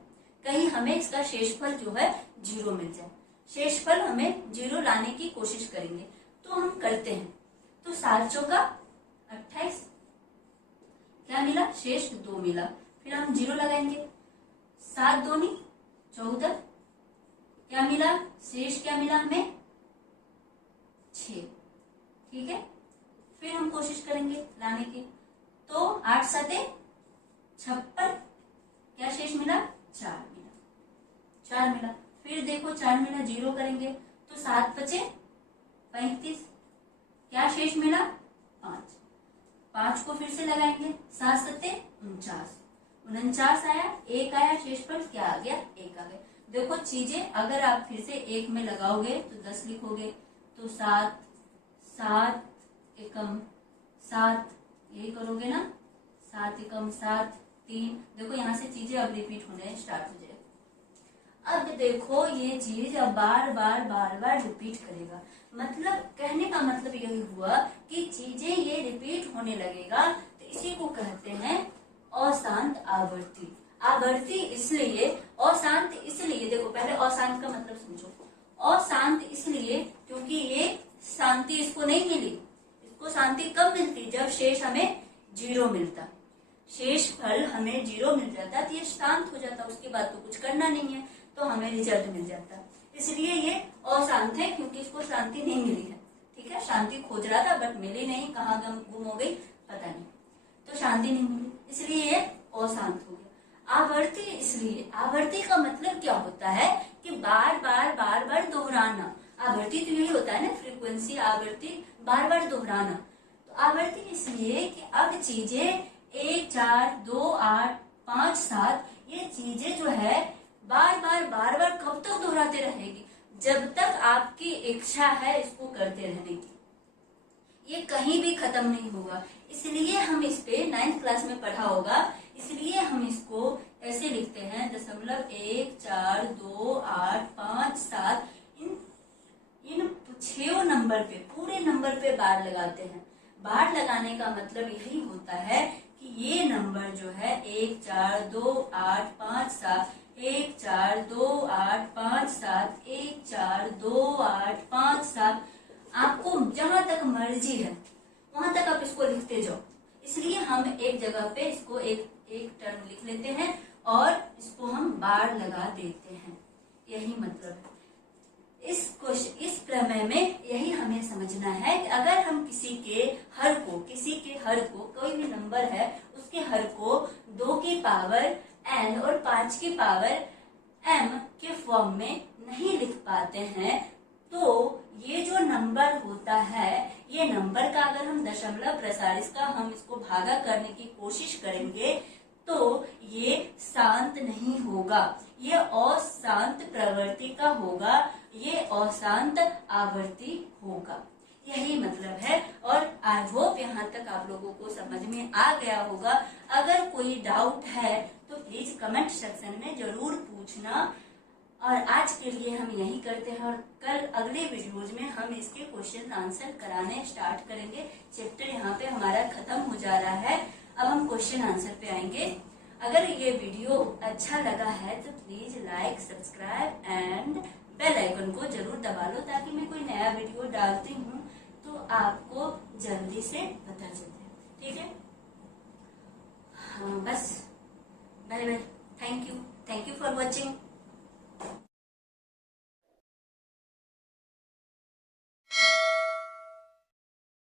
कहीं हमें इसका शेषफल जो है 0 मिल जाए। शेषफल हमें 0 लाने की कोशिश करेंगे, तो हम करते हैं। तो 7 चौका 28, क्या मिला, शेष 2 मिला। फिर हम 0 लगाएंगे, 7 दूनी 14, क्या मिला, शेष क्या मिला हमें 6, ठीक है। फिर हम कोशिश करेंगे लाने की, तो 8 7 56, क्या शेष मिला, 4 मिला। फिर देखो 4 मिला, 0 करेंगे तो 7 बचे 35, क्या शेष मिला 5 को फिर से लगाएंगे, 7 7 49 आया, 1 आया, शेषफल क्या आ गया, 1 आ गया। देखो चीजें अगर आप फिर से 1 में लगाओगे तो 10 लिखोगे, तो 7 एकम 7, यही करोगे ना, 7 एकम 7 3। देखो यहाँ से चीजें अब रिपीट होने स्टार्ट हो जाए। अब देखो ये चीज अब बार बार रिपीट करेगा, मतलब कहने का मतलब यही हुआ कि चीजें ये रिपीट होने लगेगा, तो इसी को कहते हैं अशांत आवर्ती। आवर्ती इसलिए, अशांत इसलिए, देखो पहले अशांत का मतलब समझो। अशांत इसलिए क्योंकि ये शांति इसको नहीं मिली। इसको शांति कब मिलती, जब शेष हमें 0 मिलता, शेष फल हमें 0 मिल जाता तो ये शांत हो जाता, उसके बाद तो कुछ करना नहीं है, तो हमें रिजल्ट मिल जाता। इसलिए ये अशांत है क्योंकि इसको शांति नहीं मिली है, ठीक है। शांति खोज रहा था बट मिली नहीं, कहाँ गुम हो गई पता नहीं, तो शांति नहीं मिली, इसलिए ये अशांत हो गया। आवर्ती इसलिए, आवर्ती का मतलब क्या होता है कि बार बार दोहराना। आवर्ती तो यही होता है ना, फ्रीक्वेंसी, आवर्ती, बार दोहराना। तो आवर्ती इसलिए कि अब चीजें 1 4 2 8 5 7 ये चीजें जो है बार बार कब तक दोहराते रहेगी, जब तक आपकी इच्छा है इसको करते रहने की, ये कहीं भी खत्म नहीं होगा। इसलिए हम इस पे 9th क्लास में पढ़ा होगा, इसलिए हम इसको ऐसे लिखते हैं 0.1 4 2 8 5 7 इन 6 नंबर पे, पूरे नंबर पे बार लगाते हैं। बार लगाने का मतलब यही होता है कि ये नंबर जो है 1 4 2 8 5 7 1 4 2 8 5 7 1 4 2 8 5 7, आपको जहां तक मर्जी है वहां तक आप इसको लिखते जाओ। इसलिए हम एक जगह पे इसको एक टर्म लिख लेते हैं और इसको हम बार लगा देते हैं, यही मतलब है। इस प्रमेय में यही हमें समझना है कि अगर हम किसी के हर को कोई भी नंबर है उसके हर को 2 की पावर n और 5 की पावर m के फॉर्म में नहीं लिख पाते हैं, तो ये जो नंबर होता है, ये नंबर का अगर हम दशमलव प्रसारित का हम इसको भागा करने की कोशिश करेंगे तो ये शांत नहीं होगा, ये अशांत प्रवृत्ति का होगा, ये अशांत आवर्ती होगा, यही मतलब है। और आई होप यहाँ तक आप लोगों को समझ में आ गया होगा। अगर कोई डाउट है तो प्लीज कमेंट सेक्शन में जरूर पूछना। और आज के लिए हम यही करते हैं और कल अगले वीडियोज में हम इसके क्वेश्चन आंसर कराने स्टार्ट करेंगे। चैप्टर यहाँ पे हमारा खत्म हो जा रहा है, अब हम क्वेश्चन आंसर पे आएंगे। अगर ये वीडियो अच्छा लगा है तो please like, subscribe and bell icon को जरूर दबा लो, ताकि मैं कोई नया वीडियो डालती हूँ तो आपको जल्दी से पता चले। ठीक है, हाँ बस, bye bye, thank you for watching.